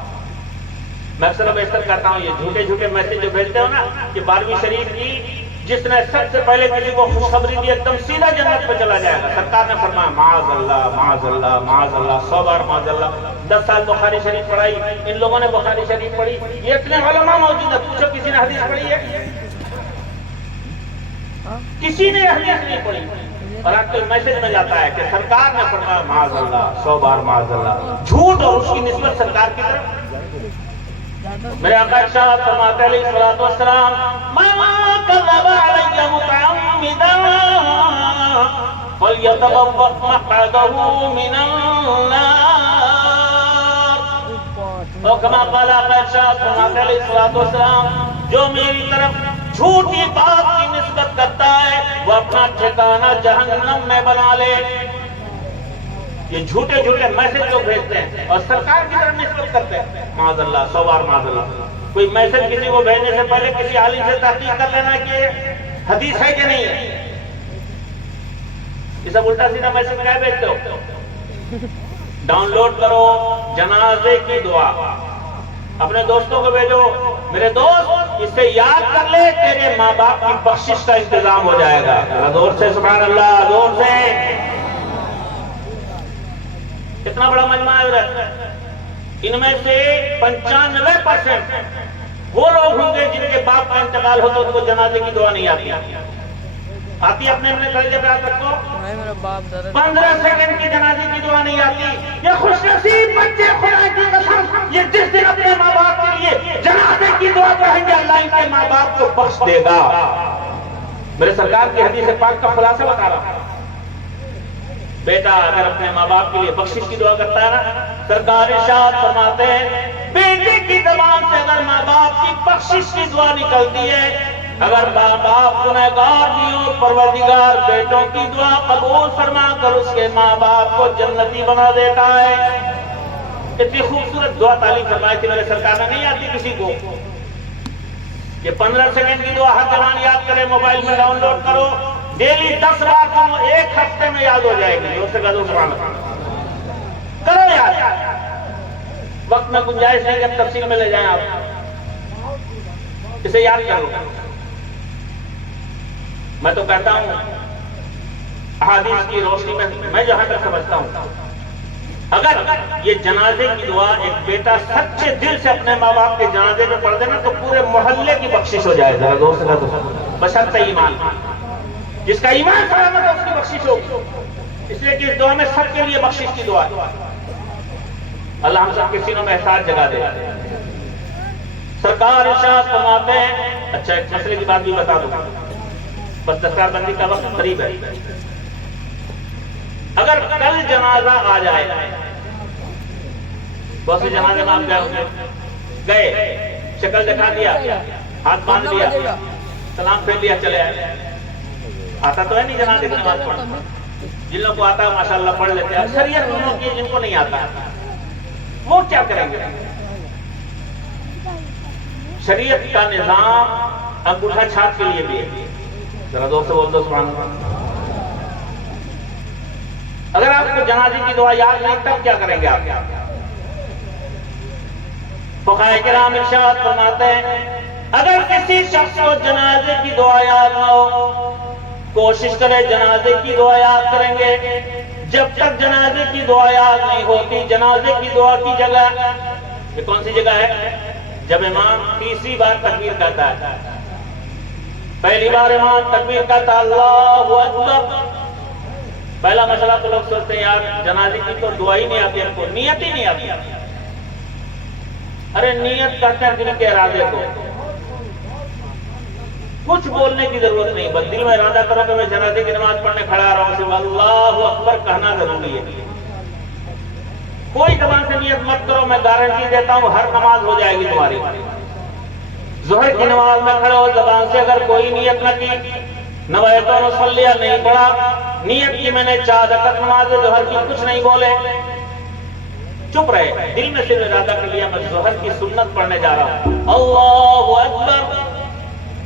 میں اکثر و بیشتر کرتا ہوں یہ جھوٹے جھوٹے میسج جو بھیجتے ہو نا کہ 12ویں شریف کی جس نے سب سے پہلے کسی کو خوشخبری دی ایک دم سیدھا جنت پہ چلا جائے گا. سرکار نے فرمایا معاذ اللہ معاذ اللہ معاذ اللہ, 100 بار معاذ اللہ. 10 سال بخاری شریف پڑھائی, ان لوگوں نے بخاری شریف پڑھی, یہ اتنے علماء موجود ہے, پوچھو کسی نے حدیث پڑھی ہے؟ کسی نے حدیث نہیں پڑھی، اور آج کل میسج میں جاتا ہے کہ سرکار نے فرمایا، معاذ اللہ، 100 بار معاذ اللہ، جھوٹ اور اس کی نسبت سرکار کی طرف۔ میرے آقا ارشاد فرماتے علیہ الصلوۃ والسلام، من کذب علی متعمدا فلیتبوأ مقعدہ من النار، اور کما قال آقا ارشاد فرماتے علیہ الصلوۃ والسلام، جو میری طرف جھوٹی بات کی نسبت کرتا ہے وہ اپنا ٹھکانہ جہنم میں بنا لے۔ یہ جھوٹے جھوٹے میسج جو بھیجتے ہیں اور سرکار کی طرف نسبت کرتے ہیں، معاذ اللہ، 100 بار معاذ اللہ۔ کوئی میسج کسی کو بھیجنے سے پہلے کسی عالم سے تحقیق کر لینا کہ حدیث ہے کہ نہیں ہے۔ یہ سب الٹا سیدھا میسج کیا بھیجتے ہو؟ ڈاؤن لوڈ کرو جنازے کی دعا، اپنے دوستوں کو بھیجو، میرے دوست اس سے یاد کر لے تیرے ماں باپ کی بخشش کا انتظام ہو جائے گا۔ زور سے سبحان اللہ، زور سے۔ کتنا بڑا مجمع ہے ادھر، ان میں سے 95% وہ لوگ ہوں گے جن کے باپ کا انتقال ہو تو ان کو جنازے کی دعا نہیں آتی۔ آتی اپنے درجے پہ آ سکتے ہو؟ 15 سیکنڈ کی جنازے کی دعا نہیں آتی۔ یہ خوش نصیب بچے خدا کی قسم، یہ جس دن اپنے ماں باپ کے لیے جنازے کی دعا کہیں گے اللہ ان کے ماں باپ کو بخش دے گا۔ میرے سرکار کی حدیث پاک کا خلاصہ بتا رہا ہوں۔ بیٹا اگر اپنے ماں باپ کے لیے بخشش کی دعا کرتا ہے نا، سرکار ارشاد فرماتے ہیں بیٹے کی زبان سے اگر ماں باپ کی بخشش کی دعا نکلتی ہے، اگر ماں باپ گنہگار بھی ہو، پروردگار بیٹوں کی دعا قبول فرما کر اس کے ماں باپ کو جنتی بنا دیتا ہے۔ اتنی خوبصورت دعا تعلیم فرمائی تھی میرے سرکار نے، نہیں آتی کسی کو۔ یہ 15 سیکنڈ کی دعا ہر جوان یاد کرے، موبائل میں ڈاؤن لوڈ کرو، ڈیلی 10 بار سنو، ایک ہفتے میں یاد ہو جائے گی۔ اس سے کہا دو سبحان اللہ کرو یاد، وقت میں گنجائش نہیں کہ تفصیل میں لے جائیں آپ، اسے یاد کرو۔ میں تو کہتا ہوں احادیث کی روشنی میں جہاں تک سمجھتا ہوں، اگر یہ جنازے کی دعا ایک بیٹا سچے دل سے اپنے ماں باپ کے جنازے میں پڑھ دینا تو پورے محلے کی بخشش ہو جائے گا۔ دوست کا تو بشرط ایمان، جس کا ایمان سلامت ہے اس کی بخشش ہوگی، اس لیے کہ اس دعا میں سب کے لیے بخشش کی دعا ہے۔ اللہ ہم سب کے سینوں میں احساس جگا دے۔ سرکار ارشاد فرماتے ہیں، اچھا ایک مسئلے کی بات بھی بتا دوں، بس دستار بندی کا وقت قریب ہے۔ اگر کل جنازہ آ جائے، بہت سے جنازے میں آپ گئے، شکل دکھا دیا، ہاتھ باندھ لیا، سلام پھیر لیا، چلے آئے، آتا تو ہے نہیں جنازے کی نماز پڑھنا۔ جن لوگوں کو آتا ہے ماشاءاللہ پڑھ لیتے ہیں، اکثریت ان لوگوں کی جن کو نہیں آتا وہ کیا کریں گے؟ شریعت کا نظام انگوٹھا چھاپ کے لیے بھی ہے، ذرا دور سے بول دو سبحان اللہ۔ اگر آپ کو جنازے کی دعا یاد نہیں تب کیا کریں گے آپ؟ فقہاء کرام ارشاد فرماتے ہیں اگر کسی شخص کو جنازے کی دعا یاد نہ ہو، کوشش کرے جنازے کی دعا یاد کریں گے۔ جب تک جنازے کی دعا یاد نہیں ہوتی، جنازے کی دعا کی جگہ یہ کون سی جگہ ہے؟ جب امام تیسری بار تکبیر کہتا ہے، پہلی بار امام تکبیر کہتا اللہ اکبر، پہلا مسئلہ تو لوگ سوچتے ہیں یار جنازے کی تو دعا ہی نہیں آتی، ہم کو نیت ہی نہیں آتی۔ ارے نیت کرتے ہیں دل کے ارادے کو، کچھ بولنے کی ضرورت نہیں، بس دل میں ارادہ کرو کہ میں جنازے کی نماز پڑھنے کھڑا رہا ہوں، صرف اللہ اکبر کہنا ضروری ہے۔ کوئی زبان سے نیت مت کرو، میں گارنٹی دیتا ہوں ہر نماز ہو جائے گی تمہاری۔ ظہر کی نماز میں کھڑے ہو، زبان سے اگر کوئی نیت نہ کی، نویت و نصلی نہیں پڑھا، نیت کی میں نے 4 رکعت نماز ظہر کی، کچھ نہیں بولے، چپ رہے، دل میں صرف ارادہ کر لیا میں ظہر کی سنت پڑھنے جا رہا ہوں، اللہ اکبر،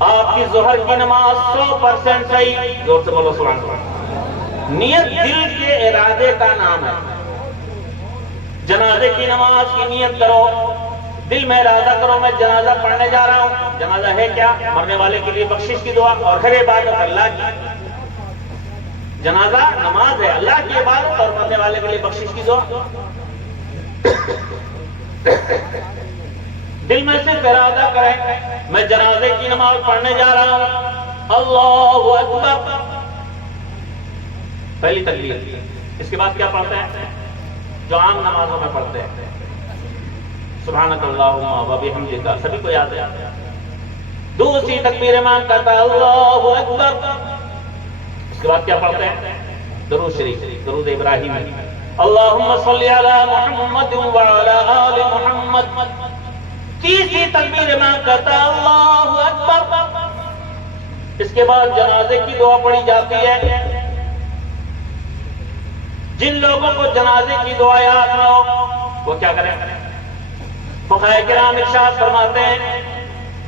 آپ کی ظہر کی نماز 100% صحیح۔ زور سے بولو سبحان اللہ۔ نیت دل کے ارادے کا نام ہے۔ جنازے کی نماز کی نیت کرو، دل میں ارادہ کرو میں جنازہ پڑھنے جا رہا ہوں۔ جنازہ ہے کیا؟ مرنے والے کے لیے بخشش کی دعا اور ہر عبادت اللہ کی۔ جنازہ نماز ہے، اللہ کی عبادت اور مرنے والے کے لیے بخشش کی دعا۔ دل میں صرف ارادہ کریں میں جنازے کی نماز پڑھنے جا رہا ہوں اللہ اکبر، پہلی تکبیر۔ اس کے بعد کیا پڑھتے ہیں جو عام نمازوں میں پڑھتے ہیں؟ سبحانک اللہم و بحمدک، سبھی کو یاد ہے۔ دوسری تکبیر امام کرتا ہے اللہ اکبر۔ اس کے بعد کیا پڑھتے ہیں؟ درود شریف، درود ابراہیمی، اللہم صلی علی محمد وعلی آل محمد۔ تیسری تکبیر امام کرتا ہے اللہ اکبر۔ اس کے بعد جنازے کی دعا پڑھی جاتی ہے۔ جن لوگوں کو جنازے کی دعا یاد نہ ہو وہ کیا کریں؟ فقہاء کرام ارشاد فرماتے ہیں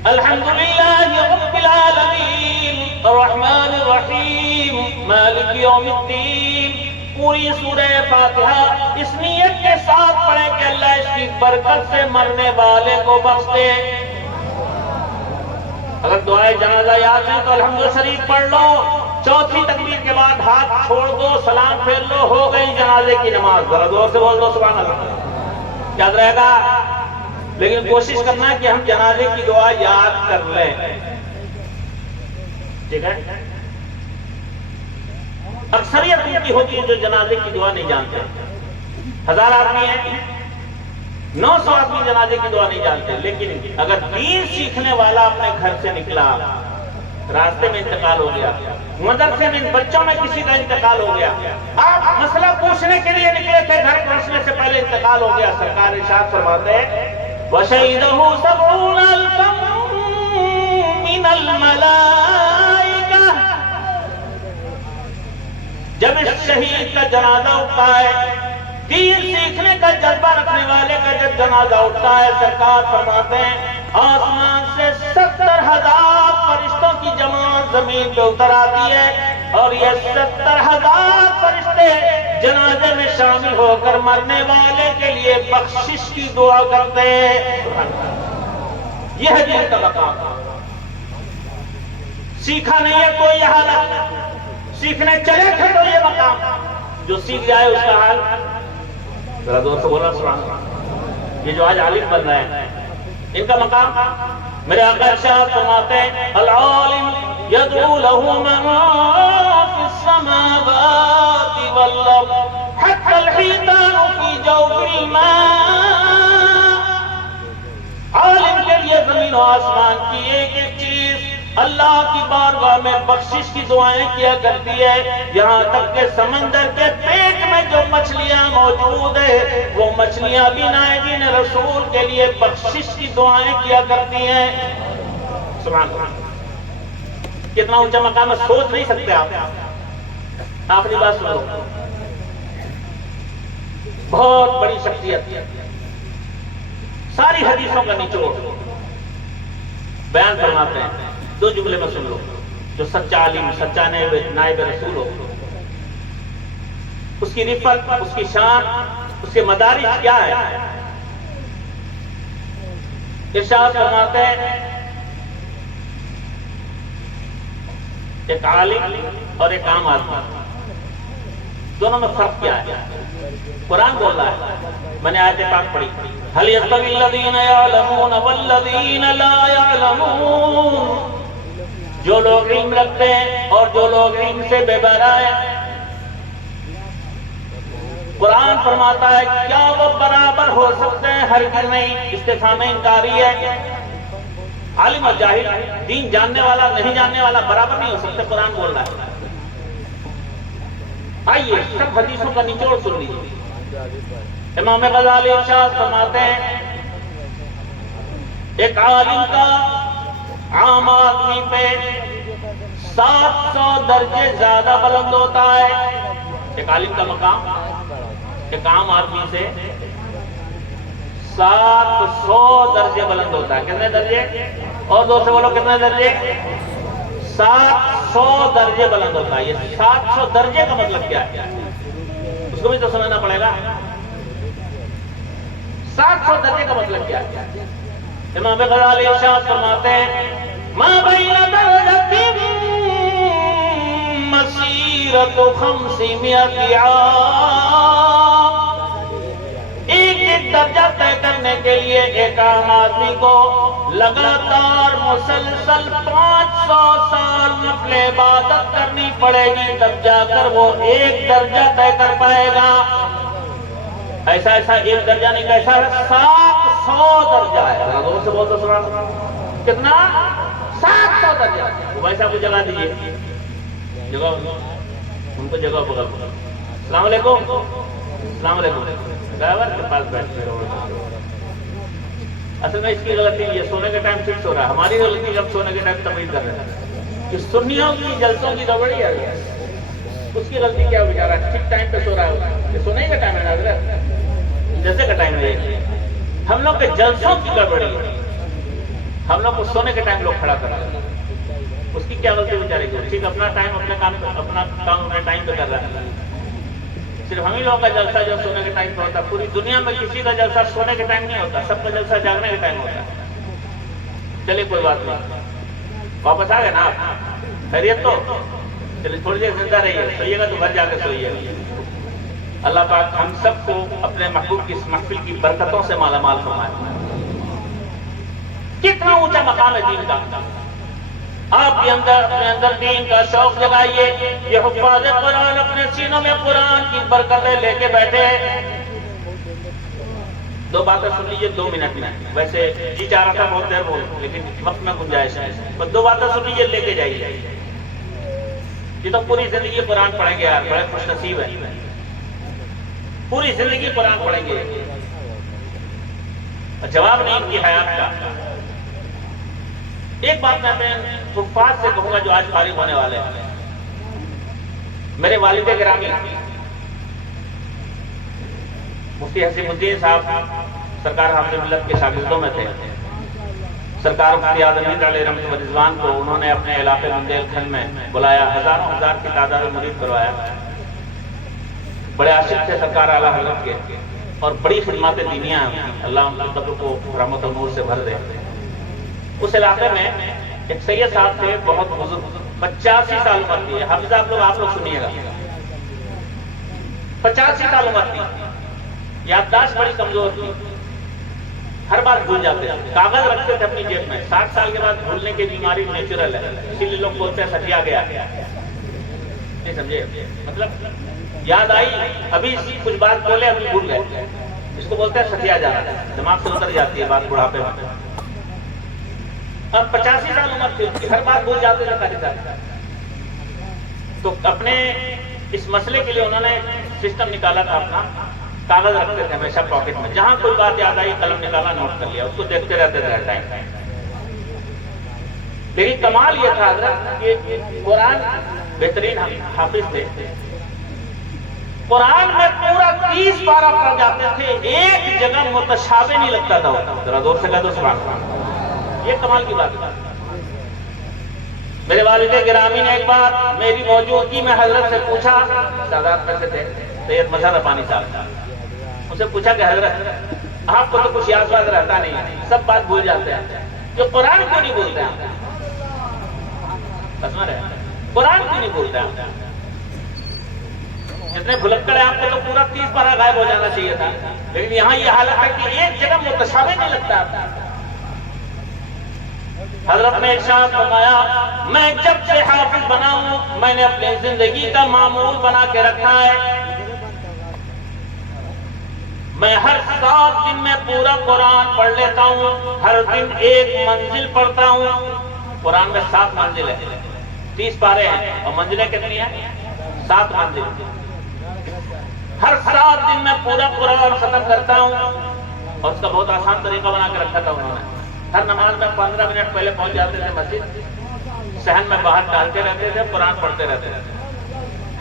الحمدللہ رب العالمین الرحمن الرحیم مالک یوم الدین، پوری سورہ فاتحہ اس نیت کے ساتھ پڑھیں کہ اللہ اس کی برکت سے مرنے والے کو بخش دے۔ اگر دعائے جنازہ یاد ہے تو الحمد شریف پڑھ لو، چوتھی تکبیر کے بعد ہاتھ چھوڑ دو، سلام پھیر لو، ہو گئی جنازے کی نماز۔ ذرا زور سے بول دو سبحان اللہ، یاد رہے گا۔ لیکن کوشش کرنا کہ ہم جنازے کی دعا یاد کر لیں، ٹھیک ہے؟ اکثریت ان کی ہوتی ہے جو جنازے کی دعا نہیں جانتے۔ 1000 آدمی ہیں، 900 آدمی جنازے کی دعا نہیں جانتے، لیکن اگر دین سیکھنے والا اپنے گھر سے نکلا، راستے میں انتقال ہو گیا، مدرسے میں بچوں میں کسی کا انتقال ہو گیا، آپ مسئلہ پوچھنے کے لیے نکلے تھے، گھر پہنچنے سے پہلے انتقال ہو گیا، سرکار ارشاد فرماتے ہیں وَشَهِدَهُ 70,000 مِنَ الْمَلَائِكَةِ۔ جب اس شہید کا جنازہ اٹھتا ہے، دین سیکھنے کا جذبہ رکھنے والے کا جب جنازہ اٹھتا ہے، سرکار فرماتے ہیں آسمان سے 70,000 فرشتوں کی جماعت زمین پہ اتر آتی ہے، اور یہ 70,000 فرشتے جنازے میں شامل ہو کر مرنے والے کے لیے بخشش کی دعا کرتے ہیں۔ یہ ہے دین کا مقام۔ سیکھا نہیں ہے کوئی یہ حالت، سیکھنے چلے تھے تو یہ مقام، جو سیکھ جائے اس کا حال ذرا زور سے بولا سبحان اللہ۔ یہ جو آج عالم بن رہے ہیں ان کا مقام، میرے آقا ارشاد فرماتے ہیں العالم یدعو لہ من فی السماوات والارض حتی الحیتان فی جوف الماء۔ عالم کے لیے زمین و آسمان کی ایک ایک چیز اللہ کی بارگاہ میں بخشش کی دعائیں کیا کرتی ہے، یہاں تک کہ سمندر کے پیٹ میں جو مچھلیاں موجود ہیں وہ مچھلیاں بھی نائبین رسول کے لیے بخشش کی دعائیں کیا کرتی ہیں۔ سبحان اللہ، کتنا اونچا مقام ہے، سوچ نہیں سکتے آپ۔ آخری بات سنو، بہت بڑی شخصیت، ساری حدیثوں کا نچوڑ بیان فرماتے ہیں، دو جملے میں سن لو۔ جو سچا عالم، سچا نائب رسول ہو، اس کی رفت، اس کی شان، اس کے مدارج کیا ہے؟ ارشاد فرماتے ہیں ایک عالم اور ایک عام آدمی، دونوں میں فرق کیا ہے؟ قرآن بول رہا ہے، میں نے آیت پاک پڑھی هل يستوي الذين يعلمون والذين لا يعلمون، جو لوگ علم رکھتے ہیں اور جو لوگ علم سے بے بہرا ہیں۔ قرآن فرماتا ہے کیا وہ برابر ہو سکتے ہیں؟ ہرگز نہیں، استفہام انکاری ہے۔ عالم اور جاہل، دین جاننے والا نہیں جاننے والا برابر نہیں ہو سکتے، قرآن بول رہا ہے۔ آئیے سب حدیثوں کا نچوڑ سن لیجیے۔ امام غزالی ارشاد فرماتے ہیں ایک عالم کا عام آدمی پہ 700 درجے زیادہ بلند ہوتا ہے۔ ایک عالم کا مقام ایک عام آدمی سے 700 درجے بلند ہوتا ہے۔ کتنے درجے؟ اور دو سے بولو کتنے درجے؟ 700 درجے بلند ہوتا ہے۔ یہ 700 درجے کا مطلب کیا ہے اس کو بھی تو سمجھنا پڑے گا۔ 700 درجے کا مطلب کیا ہے؟ امام غزالی ارشاد فرماتے ہیں ما بین درجۃ مسیرۃ 500 عام، ایک ایک ایک درجہ طے کرنے کے لیے ایک عام آدمی کو لگاتار مسلسل 500 سال نفل عبادت کرنی پڑے گی، تب جا کر وہ ایک درجہ طے کر پائے گا۔ ایسا ایک درجہ نہیں، کیسا 700 درجہ ہے۔ زور سے بول دو سبحان اللہ۔ کتنا؟ 700 درجہ۔ وہ بھائی صاحب کو جگہ دیجیے، جگہ ان کو جگہ بغل۔ السلام علیکم، السلام علیکم۔ ڈرائیور کے پاس بیٹھے رہو۔ اصل میں اس کی غلطی یہ سونے کے ٹائم فکس ہو رہا ہے، ہماری غلطی جب سونے کے ٹائم تمیز کر رہے ہیں کہ سنیوں کی جلسوں کی گڑبڑی ہے، اس کی غلطی کیا بیچارہ ٹھیک ٹائم پہ سو رہا ہے، یہ سونے کا ٹائم ہے حضرت، جلسے کا ٹائم ہے۔ ہم لوگ کے جلسوں کی گڑبڑی ہے، ہم لوگ کو سونے کے ٹائم لوگ کھڑا کر رہے ہیں، اس کی کیا غلطی بیچارے کی؟ ٹھیک اپنا ٹائم اپنے کام اپنے ٹائم پہ کر رہا ہے۔ صرف ہم ہی لوگوں کا جلسہ جو سونے کے ٹائم پہ ہوتا ہے، پوری دنیا میں کسی کا جلسہ سونے کے ٹائم نہیں ہوتا، سب کا جلسہ جاگنے کے ٹائم ہوتا ہے۔ چلیے کوئی بات نہیں، واپس آ گئے نا آپ؟ خیریت تو؟ چلیے تھوڑی دیر زندہ رہیے، سوئیے گا تو گھر جا کے سوئیے گا۔ اللہ پاک ہم سب کو اپنے محبوب کی اس محفل کی برکتوں سے مالا مال فرمائے۔ کتنا اونچا مقام ہے دین کا، آپ کے اندر اپنے اندر دین کا شوق جگائیے۔ یہ حفاظ قرآن اپنے سینوں میں قرآن کی برکتیں لے کے بیٹھے۔ دو باتیں سن لیجیے 2 منٹ میں، ویسے جی چاہ رہا تھا بہت دیر بول، لیکن وقت میں گنجائش ہے، بس 2 باتیں سن لیجیے، لے کے جائیے۔ یہ تو پوری زندگی قرآن پڑھیں گے یار، بڑے خوش نصیب ہے، پوری زندگی قرآن پڑھیں گے، جواب نہیں ان کی حیات کا۔ ایک بات میں اپنے حفاظ سے کہوں گا جو آج فارغ ہونے والے ہیں، میرے والد گرامی مفتی حسین الدین صاحب سرکار حافظ ملت کے شاگردوں میں تھے۔ سرکار مفتی اعظم علیہ رحمت و رضوان کو انہوں نے اپنے علاقے بندیل کھنڈ میں بلایا، ہزاروں ہزار کی تعداد میں مرید کروایا۔ بڑے عاشق تھے سرکار اعلیٰ حضرت کے، اور بڑی خدمات دینیاں ہیں، اللہ ان کے قبر کو رحمت و نور سے بھر دے۔ اس علاقے میں ایک سید صاحب تھے، بہت بزرگ، 85 سال عمر تھی، حافظ آپ لوگ سنیے گا، 85 سال عمر تھی، یادداشت بڑی کمزور تھی، ہر بات بھول جاتے ہیں، کاغذ رکھتے تھے اپنی جیب میں۔ 60 سال کے بعد بھولنے کی بیماری نیچرل ہے، اسی لیے لوگ بولتے ہیں سٹیا گیا، نہیں سمجھے؟ مطلب یاد آئی، ابھی کچھ بات بولے ابھی بھول گئے، اس کو بولتے ہیں سٹیا جانا، دماغ سے اتر جاتی ہے بات بڑھاپے میں۔ اب 85 سال عمر تھی، اس کی ہر بات بھول جاتے تھے، تو اپنے اس مسئلے کے لیے انہوں نے سسٹم نکالا تھا اپنا، کاغذ رکھتے تھے ہمیشہ پاکٹ میں، جہاں کوئی بات یاد آئی قلم نکالا، نوٹ کر لیا، اس کو دیکھتے رہتے تھے ٹائم۔ لیکن کمال یہ تھا حضرت کہ قرآن بہترین حافظ تھے، قرآن میں پورا 30 پارہ پڑھ جاتے تھے، ایک جگہ متشابہ نہیں لگتا تھا، ذرا زور سے کہہ دو سبحان اللہ، یہ کمال کی بات ہے۔ میرے والد گرامی نے ایک بار میری موجودگی میں حضرت سے پوچھا، سادات میں سے تھے سید مظہر ربانی صاحب، اسے پوچھا کہ حضرت آپ کو تو کچھ یاد بات رہتا نہیں ہے، سب بات بھول جاتے ہیں، جو قرآن کیوں نہیں بولتے ہیں؟ قرآن کیوں نہیں بولتے ہیں؟ اتنے بھلکڑ ہیں، آپ کو تو پورا 30 پارہ غائب ہو جانا چاہیے تھا، لیکن یہاں یہ حالت ہے کہ ایک جگہ متشابہ نہیں لگتا۔ حضرت نے ارشاد فرمایا، میں جب سے حافظ بنا ہوں، میں نے اپنی زندگی کا معمول بنا کے رکھا ہے، میں ہر 7 دن میں پورا قرآن پڑھ لیتا ہوں، ہر دن ایک منزل پڑھتا ہوں۔ قرآن میں 7 منزل ہے، 30 پارے ہیں، اور منزلیں کتنی ہیں؟ 7 منزل۔ ہر 7 دن میں پورا قرآن ختم کرتا ہوں، اور اس کا بہت آسان طریقہ بنا کے رکھا تھا انہوں نے۔ ہر نماز میں 15 منٹ پہلے پہنچ جاتے تھے مسجد، صحن میں باہر ٹہلتے رہتے تھے، قرآن پڑھتے رہتے تھے۔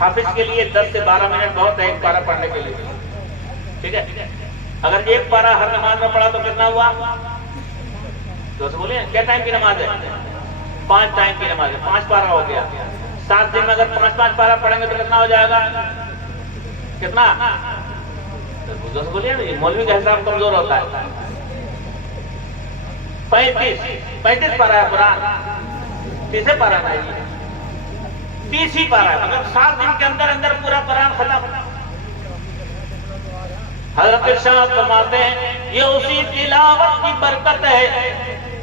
حافظ کے لیے 10 سے 12 منٹ بہت ہے ایک پارہ پڑھنے کے لیے، ٹھیک ہے؟ اگر ایک پارہ ہر نماز میں پڑھا تو کتنا ہوا؟ تو بولے کیا ٹائم کی نماز ہے؟ 5 ٹائم کی نماز ہے، 5 پارہ ہو گیا۔ 7 دن میں اگر 5 پارہ پڑھیں گے تو کتنا ہو جائے گا؟ کتنا؟ بولیے مولوی کا حساب کمزور ہوتا ہے۔ 35 پارہ ہے قرآن، 30 پارہ ہے، 30 ہی پارہ ہے، مطلب 7 دن کے اندر اندر پورا قرآن ختم۔ حضرت ارشاد فرماتے ہیں یہ اسی تلاوت کی برکت ہے،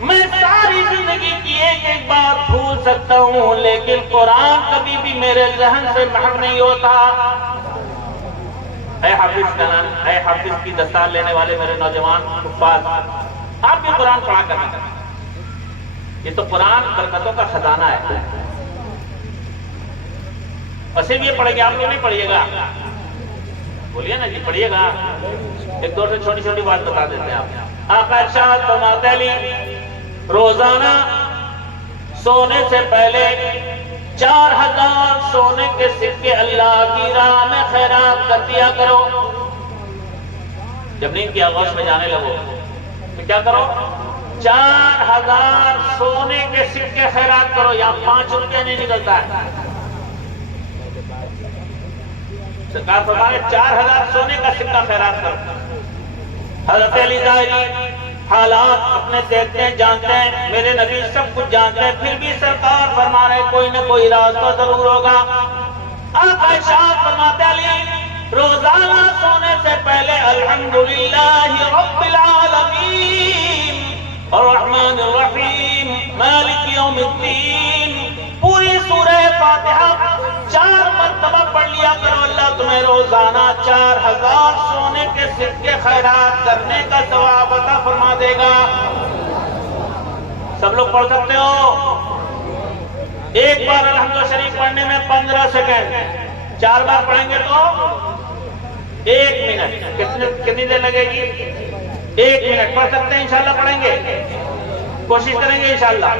میں ساری زندگی کی ایک بات بھول سکتا ہوں لیکن قرآن کبھی بھی میرے ذہن سے محو نہیں ہوتا۔ اے حافظ کی دستار لینے والے میرے نوجوان حفاظ، آپ بھی قرآن پڑھا کرنا، یہ تو قرآن برکتوں کا خزانہ ہے۔ اور صرف یہ پڑھیں گے، آپ لوگ نہیں پڑھیے گا، بولیے نا جی پڑھیے گا۔ ایک دو سے چھوٹی چھوٹی بات بتا دیتے ہیں آپ۔ آقا ارشاد فرماتے ہیں روزانہ سونے سے پہلے 4000 سونے کے سکے اللہ کی راہ میں خیرات کر دیا کرو۔ جب نیند کی آغاز میں جانے لگو تو کیا کرو؟ 4000 سونے کے سکے خیرات کرو۔ یہاں 5 روپے نہیں نکلتا ہے، سرکار فرمائے 4000 سونے کا سکہ خیرات کرو۔ حضرت علی ظاہری حالات اپنے دیکھتے ہیں، جانتے ہیں، میرے نبی سب کچھ جانتے ہیں، پھر بھی سرکار فرما رہے کوئی نہ کوئی راستہ ضرور ہوگا۔ آقا ارشاد فرماتے علی روزانہ سونے سے پہلے الحمدللہ رب العالمین الرحمن الرحیم مالک یوم الدین پوری سورہ فاتحہ 4 مرتبہ پڑھ لیا کرو، اللہ تمہیں روزانہ 4000 سونے کے سکے خیرات کرنے کا ثواب عطا فرما دے گا۔ سب لوگ پڑھ سکتے ہو؟ ایک بار الحمد شریف پڑھنے میں 15 سیکنڈ، 4 بار پڑھیں گے تو 1 منٹ۔ کتنی دیر لگے گی؟ 1 منٹ۔ پڑھ سکتے ہیں؟ انشاءاللہ پڑھیں گے، کوشش کریں گے انشاءاللہ۔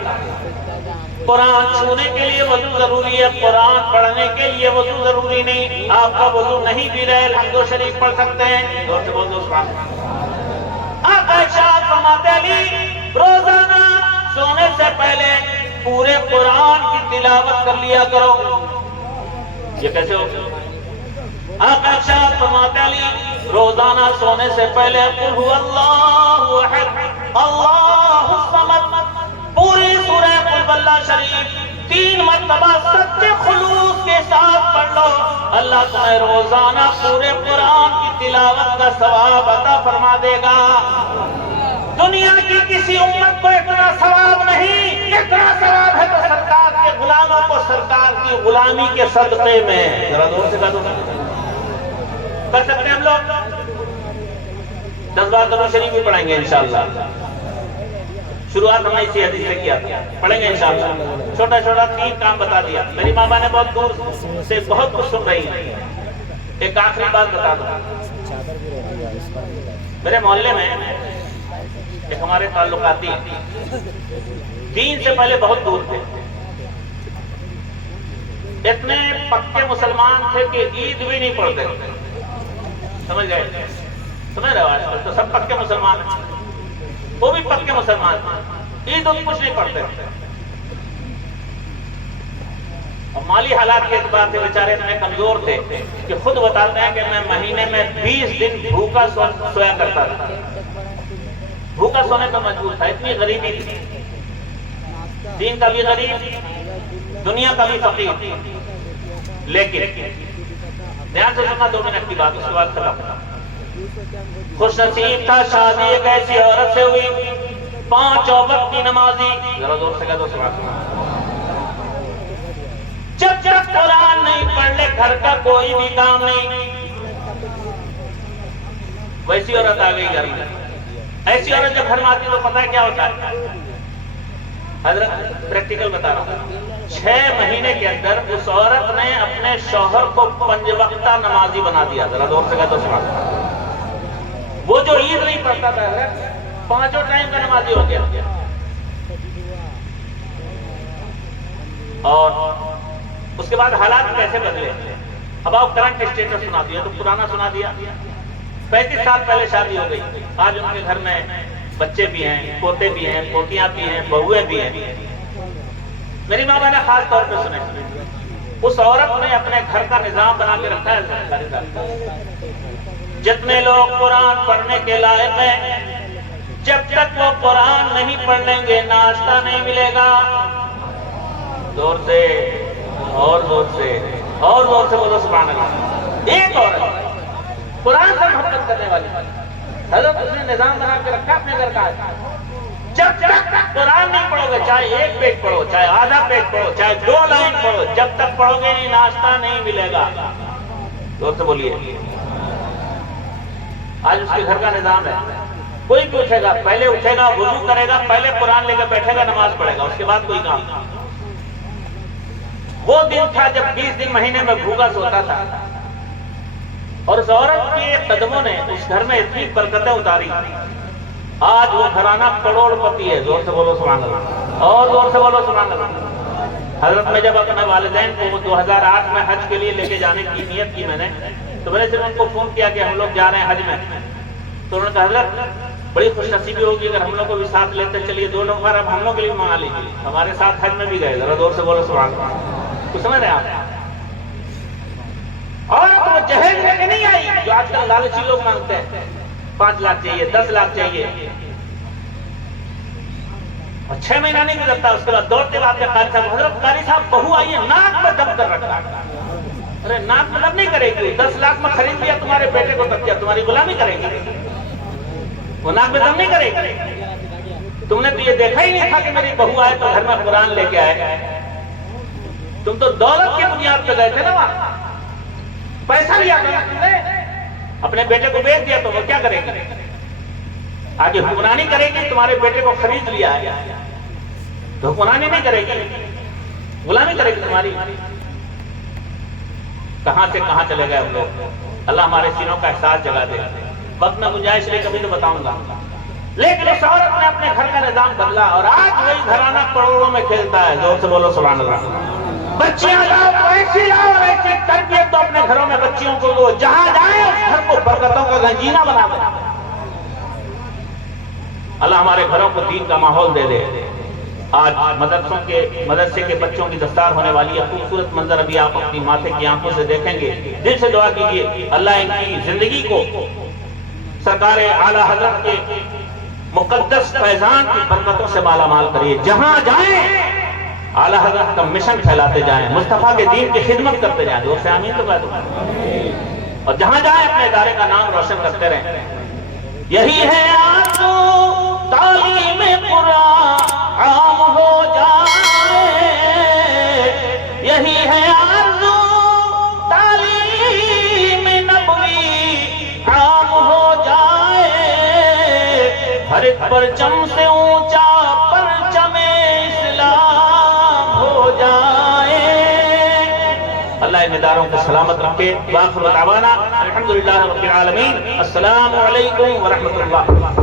قرآن چھونے کے لیے وضو ضروری ہے، قرآن پڑھنے کے لیے وضو ضروری نہیں۔ آپ کا وضو نہیں بھی رہے الحمد شریف پڑھ سکتے ہیں۔ زور سے بول دو سبحان اللہ۔ آقا ارشاد فرماتے علی روزانہ سونے سے پہلے پورے قرآن کی تلاوت کر لیا کرو۔ یہ کیسے ہو؟ آقا ارشاد فرماتے علی روزانہ سونے سے پہلے قل هو اللہ احد اللہ الصمد پوری سورہ قل واللہ شریف 3 مرتبہ سچے خلوص کے ساتھ پڑھ لو، اللہ تمہیں روزانہ پورے قرآن کی تلاوت کا ثواب عطا فرما دے گا۔ دنیا کی کسی امت کو اتنا ثواب نہیں، اتنا ثواب ہے تو سرکار کے غلاموں کو سرکار کی غلامی کے صدقے میں۔ ذرا دور سے کر دو، کر سکتے ہیں ہم لوگ؟ 10 بار درود شریف بھی پڑھیں گے انشاءاللہ۔ شروعات ہم نے اسی حدیث سے کیا تھا، پڑھیں گے انشاءاللہ۔ چھوٹا چھوٹا 3 کام بتا دیا۔ میری ماں نے بہت دور سے بہت کچھ سن رہی ہیں۔ ایک آخری بات بتا دوں، میرے محلے میں ایک ہمارے تعلقاتی دین سے پہلے بہت دور تھے، اتنے پکے مسلمان تھے کہ عید بھی نہیں پڑھتے۔ سمجھ گئے؟ سمجھ رہے ہو؟ آج کل تو سب پکے مسلمان ہیں، وہ بھی پکے مسلمان ہیں، عید اور کچھ نہیں پڑھتے۔ اور مالی حالات کے اعتبار سے بیچارے اتنے کمزور تھے کہ خود بتاتے ہیں کہ میں مہینے میں 20 دن بھوکا سویا کرتا تھا، بھوکا سونے پر مجبور تھا، اتنی غریبی تھی۔ دین کا بھی غریب، دنیا کا بھی فقیر۔ لیکن دھیان سے سننا 2 منٹ کی بات، اس کے بعد ختم۔ خوش نصیب تھا، شادی ایک ایسی عورت سے ہوئی 5 وقت کی نمازی۔ ذرا زور سے کہہ دو سبحان اللہ۔ جب تک قرآن نہیں پڑھ لے گھر کا کوئی بھی کام نہیں۔ ویسی عورت آ گئی گھر میں، ایسی عورت جب گھر میں آتی تو پتہ ہے کیا ہوتا ہے؟ حضرت پریکٹیکل بتا رہا ہوں، 6 مہینے کے اندر اس عورت نے اپنے شوہر کو 5 وقتہ نمازی بنا دیا۔ ذرا زور سے کہہ دو سبحان اللہ۔ وہ جو عید نہیں پڑھتا تھا 5 ٹائم کا نمازی ہو گیا۔ اور اس کے بعد حالات کیسے بدلے؟ اب آپ کرنٹ اسٹیٹس سنا دیا تو پرانا سنا دیا۔ 35 سال پہلے شادی ہو گئی، آج ان کے گھر میں بچے بھی ہیں، پوتے بھی ہیں، پوتیاں بھی ہیں، بہویں بھی ہیں۔ میری ماں نے خاص طور پہ سنے، اس عورت نے اپنے گھر کا نظام بنا کے رکھا ہے۔ جتنے لوگ قرآن پڑھنے کے لائق ہیں، جب تک وہ قرآن نہیں پڑھ لیں گے ناشتہ نہیں ملے گا۔ زور سے اور زور سے اور زور سے بولو سبحان اللہ۔ ایک عورت قرآن سے محبت کرنے والی حضرت اس نے نظام بنا کے رکھا اپنے گھر کا. جب تک قرآن نہیں پڑھو گے، چاہے ایک پیج پڑھو، چاہے آدھا پیج پڑھو، چاہے 2 لائن پڑھو، جب تک پڑھو گے نہیں ناشتہ نہیں ملے گا. زور سے بولیے. آج اس کے گھر کا نظام ہے، کوئی بھی اٹھے گا پہلے اٹھے گا، وضو کرے گا، پہلے قرآن لے کے بیٹھے گا، نماز پڑھے گا، اس کے بعد کوئی کام. وہ دن تھا جب 20 دن مہینے میں بھوکا سوتا تھا، اور اس عورت کے قدموں نے اس گھر میں اتنی برکتیں اتاری. آج وہ گھرانہ کروڑ پتی ہے. زور سے بولو سبحان اللہ، اور زور سے بولو سبحان اللہ. حضرت میں جب اپنے والدین کو 2008 میں حج کے لیے لے کے جانے کی نیت کی میں نے، تو میں نے صرف ان کو فون کیا کہ ہم لوگ جا رہے ہیں حج میں. تو انہوں نے کہا حضرت بڑی خوش نصیبی ہوگی اگر ہم لوگ کو بھی ساتھ لیتے چلیے 2 لوگ اب ہم لوگ کے لیے منگا لیجیے. ہمارے ساتھ حج میں بھی گئے. ذرا زور سے بولو سبحان اللہ. کچھ سمجھ رہے ہیں آپ؟ اور تو جہیز لے کے نہیں آئی جو آج کل لالچی لوگ مانگتے ہیں. 5 لاکھ چاہیے، 10 لاکھ چاہیے، اور 6 مہینہ نہیں گزرتا اس کے بعد دوڑتے آتے قاری صاحب، حضرت قاری صاحب بہو آئیے، ناک میں دم کر رکھا. ارے ناک میں دم نہیں کرے گی، 10 لاکھ میں خرید لیا تمہارے بیٹے کو تک کیا تمہاری غلامی کرے گی؟ وہ ناک میں دم نہیں کرے گی. تم نے تو یہ دیکھا ہی نہیں تھا کہ میری بہو آئے تو گھر میں قرآن لے کے آئے. تم تو دولت کی بنیاد پہ گئے تھے نا، وہاں پیسہ لیا تھا تم نے، اپنے بیٹے کو بیچ دیا تو وہ کیا کرے گی؟ آگے حکمرانی کرے گی. تمہارے بیٹے کو خرید لیا ہے تو حکمرانی نہیں کرے گی، غلامی کرے گی تمہاری. کہاں سے کہاں چلے گئے ہم لوگ. اللہ ہمارے سینوں کا احساس جگا دے. وقت میں گنجائش لے کبھی تو بتاؤں گا. لیکن اس عورت نے اپنے گھر کا نظام بدلا اور آج وہی گھرانہ کروڑوں میں کھیلتا ہے. زور سے بولو سبحان اللہ. بچیاں لاؤ، ایسی لاؤ، ایسی تربیت تو اپنے گھروں میں بچیوں کو دو، جہاں جائیں اس گھر کو برکتوں کا گنجینہ بنا دے. اللہ ہمارے گھروں کو دین کا ماحول دے دے. آج مدرسے کے بچوں کی دستار ہونے والی ہے. خوبصورت منظر ابھی آپ اپنی ماتھے کی آنکھوں سے دیکھیں گے. دل سے دعا کیجیے اللہ ان کی زندگی کو سرکار اعلیٰ حضرت کے مقدس فیضان کی برکتوں سے مالا مال کریے. جہاں جائیں اعلیٰ حضرت کا مشن پھیلاتے جائیں، مصطفیٰ کے دین کی خدمت کرتے جائیں. دور سے آمین تو کہہ دو. اور جہاں جائیں اپنے ادارے کا نام روشن کرتے رہیں. یہی ہے آرزو تعلیم قرآن عام ہو جائے، یہی ہے آرزو تعلیم نبوی عام ہو جائے، ہر ایک پرچم سے اونچا پرچم اسلام ہو جائے. اللہ ان اداروں کو سلامت رکھے. وآخر دعوانا الحمدللہ رب العالمین. السلام علیکم ورحمۃ اللہ.